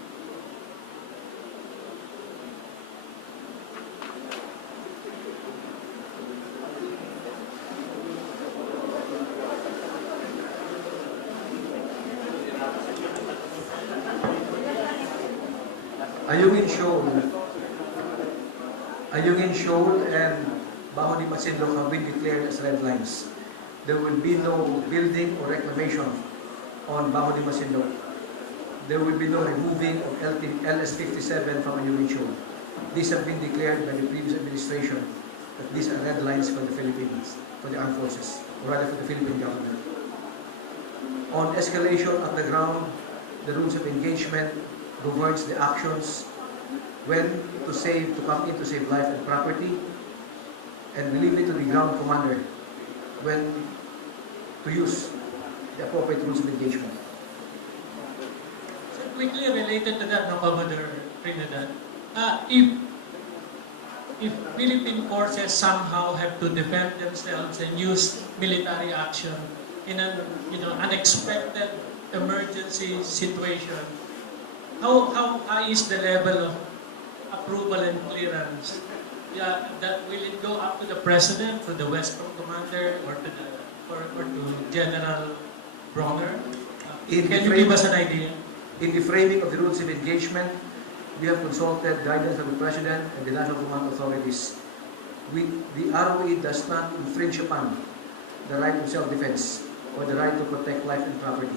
Ayungin Shoal and Baho de Masinloc have been declared as red lines. There will be no building or reclamation on Baho de Masinloc. There will be no removing of LS-57 from Ayungin Shoal. These have been declared by the previous administration that these are red lines for the Philippines, for the armed forces, or rather for the Philippine government. On escalation at the ground, the rules of engagement governs the actions when to come in to save life and property, and we leave it to the ground commander when to use the appropriate rules of engagement. So quickly related to that, Commodore Trinidad, if Philippine forces somehow have to defend themselves and use military action in an unexpected emergency situation, how high is the level of approval and clearance? That will it go up to the President, to the West Front Commander, or to General Bronger? Can you give us an idea? In the framing of the rules of engagement, we have consulted guidance of the President and the National Command authorities. The ROE does not infringe upon the right of self-defense or the right to protect life and property.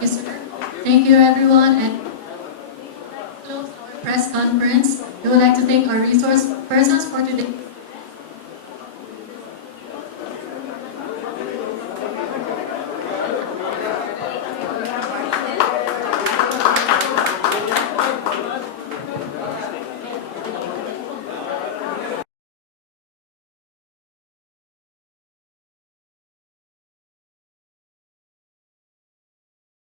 Yes, sir. Thank you, everyone. And close our press conference. We would like to thank our resource persons for today.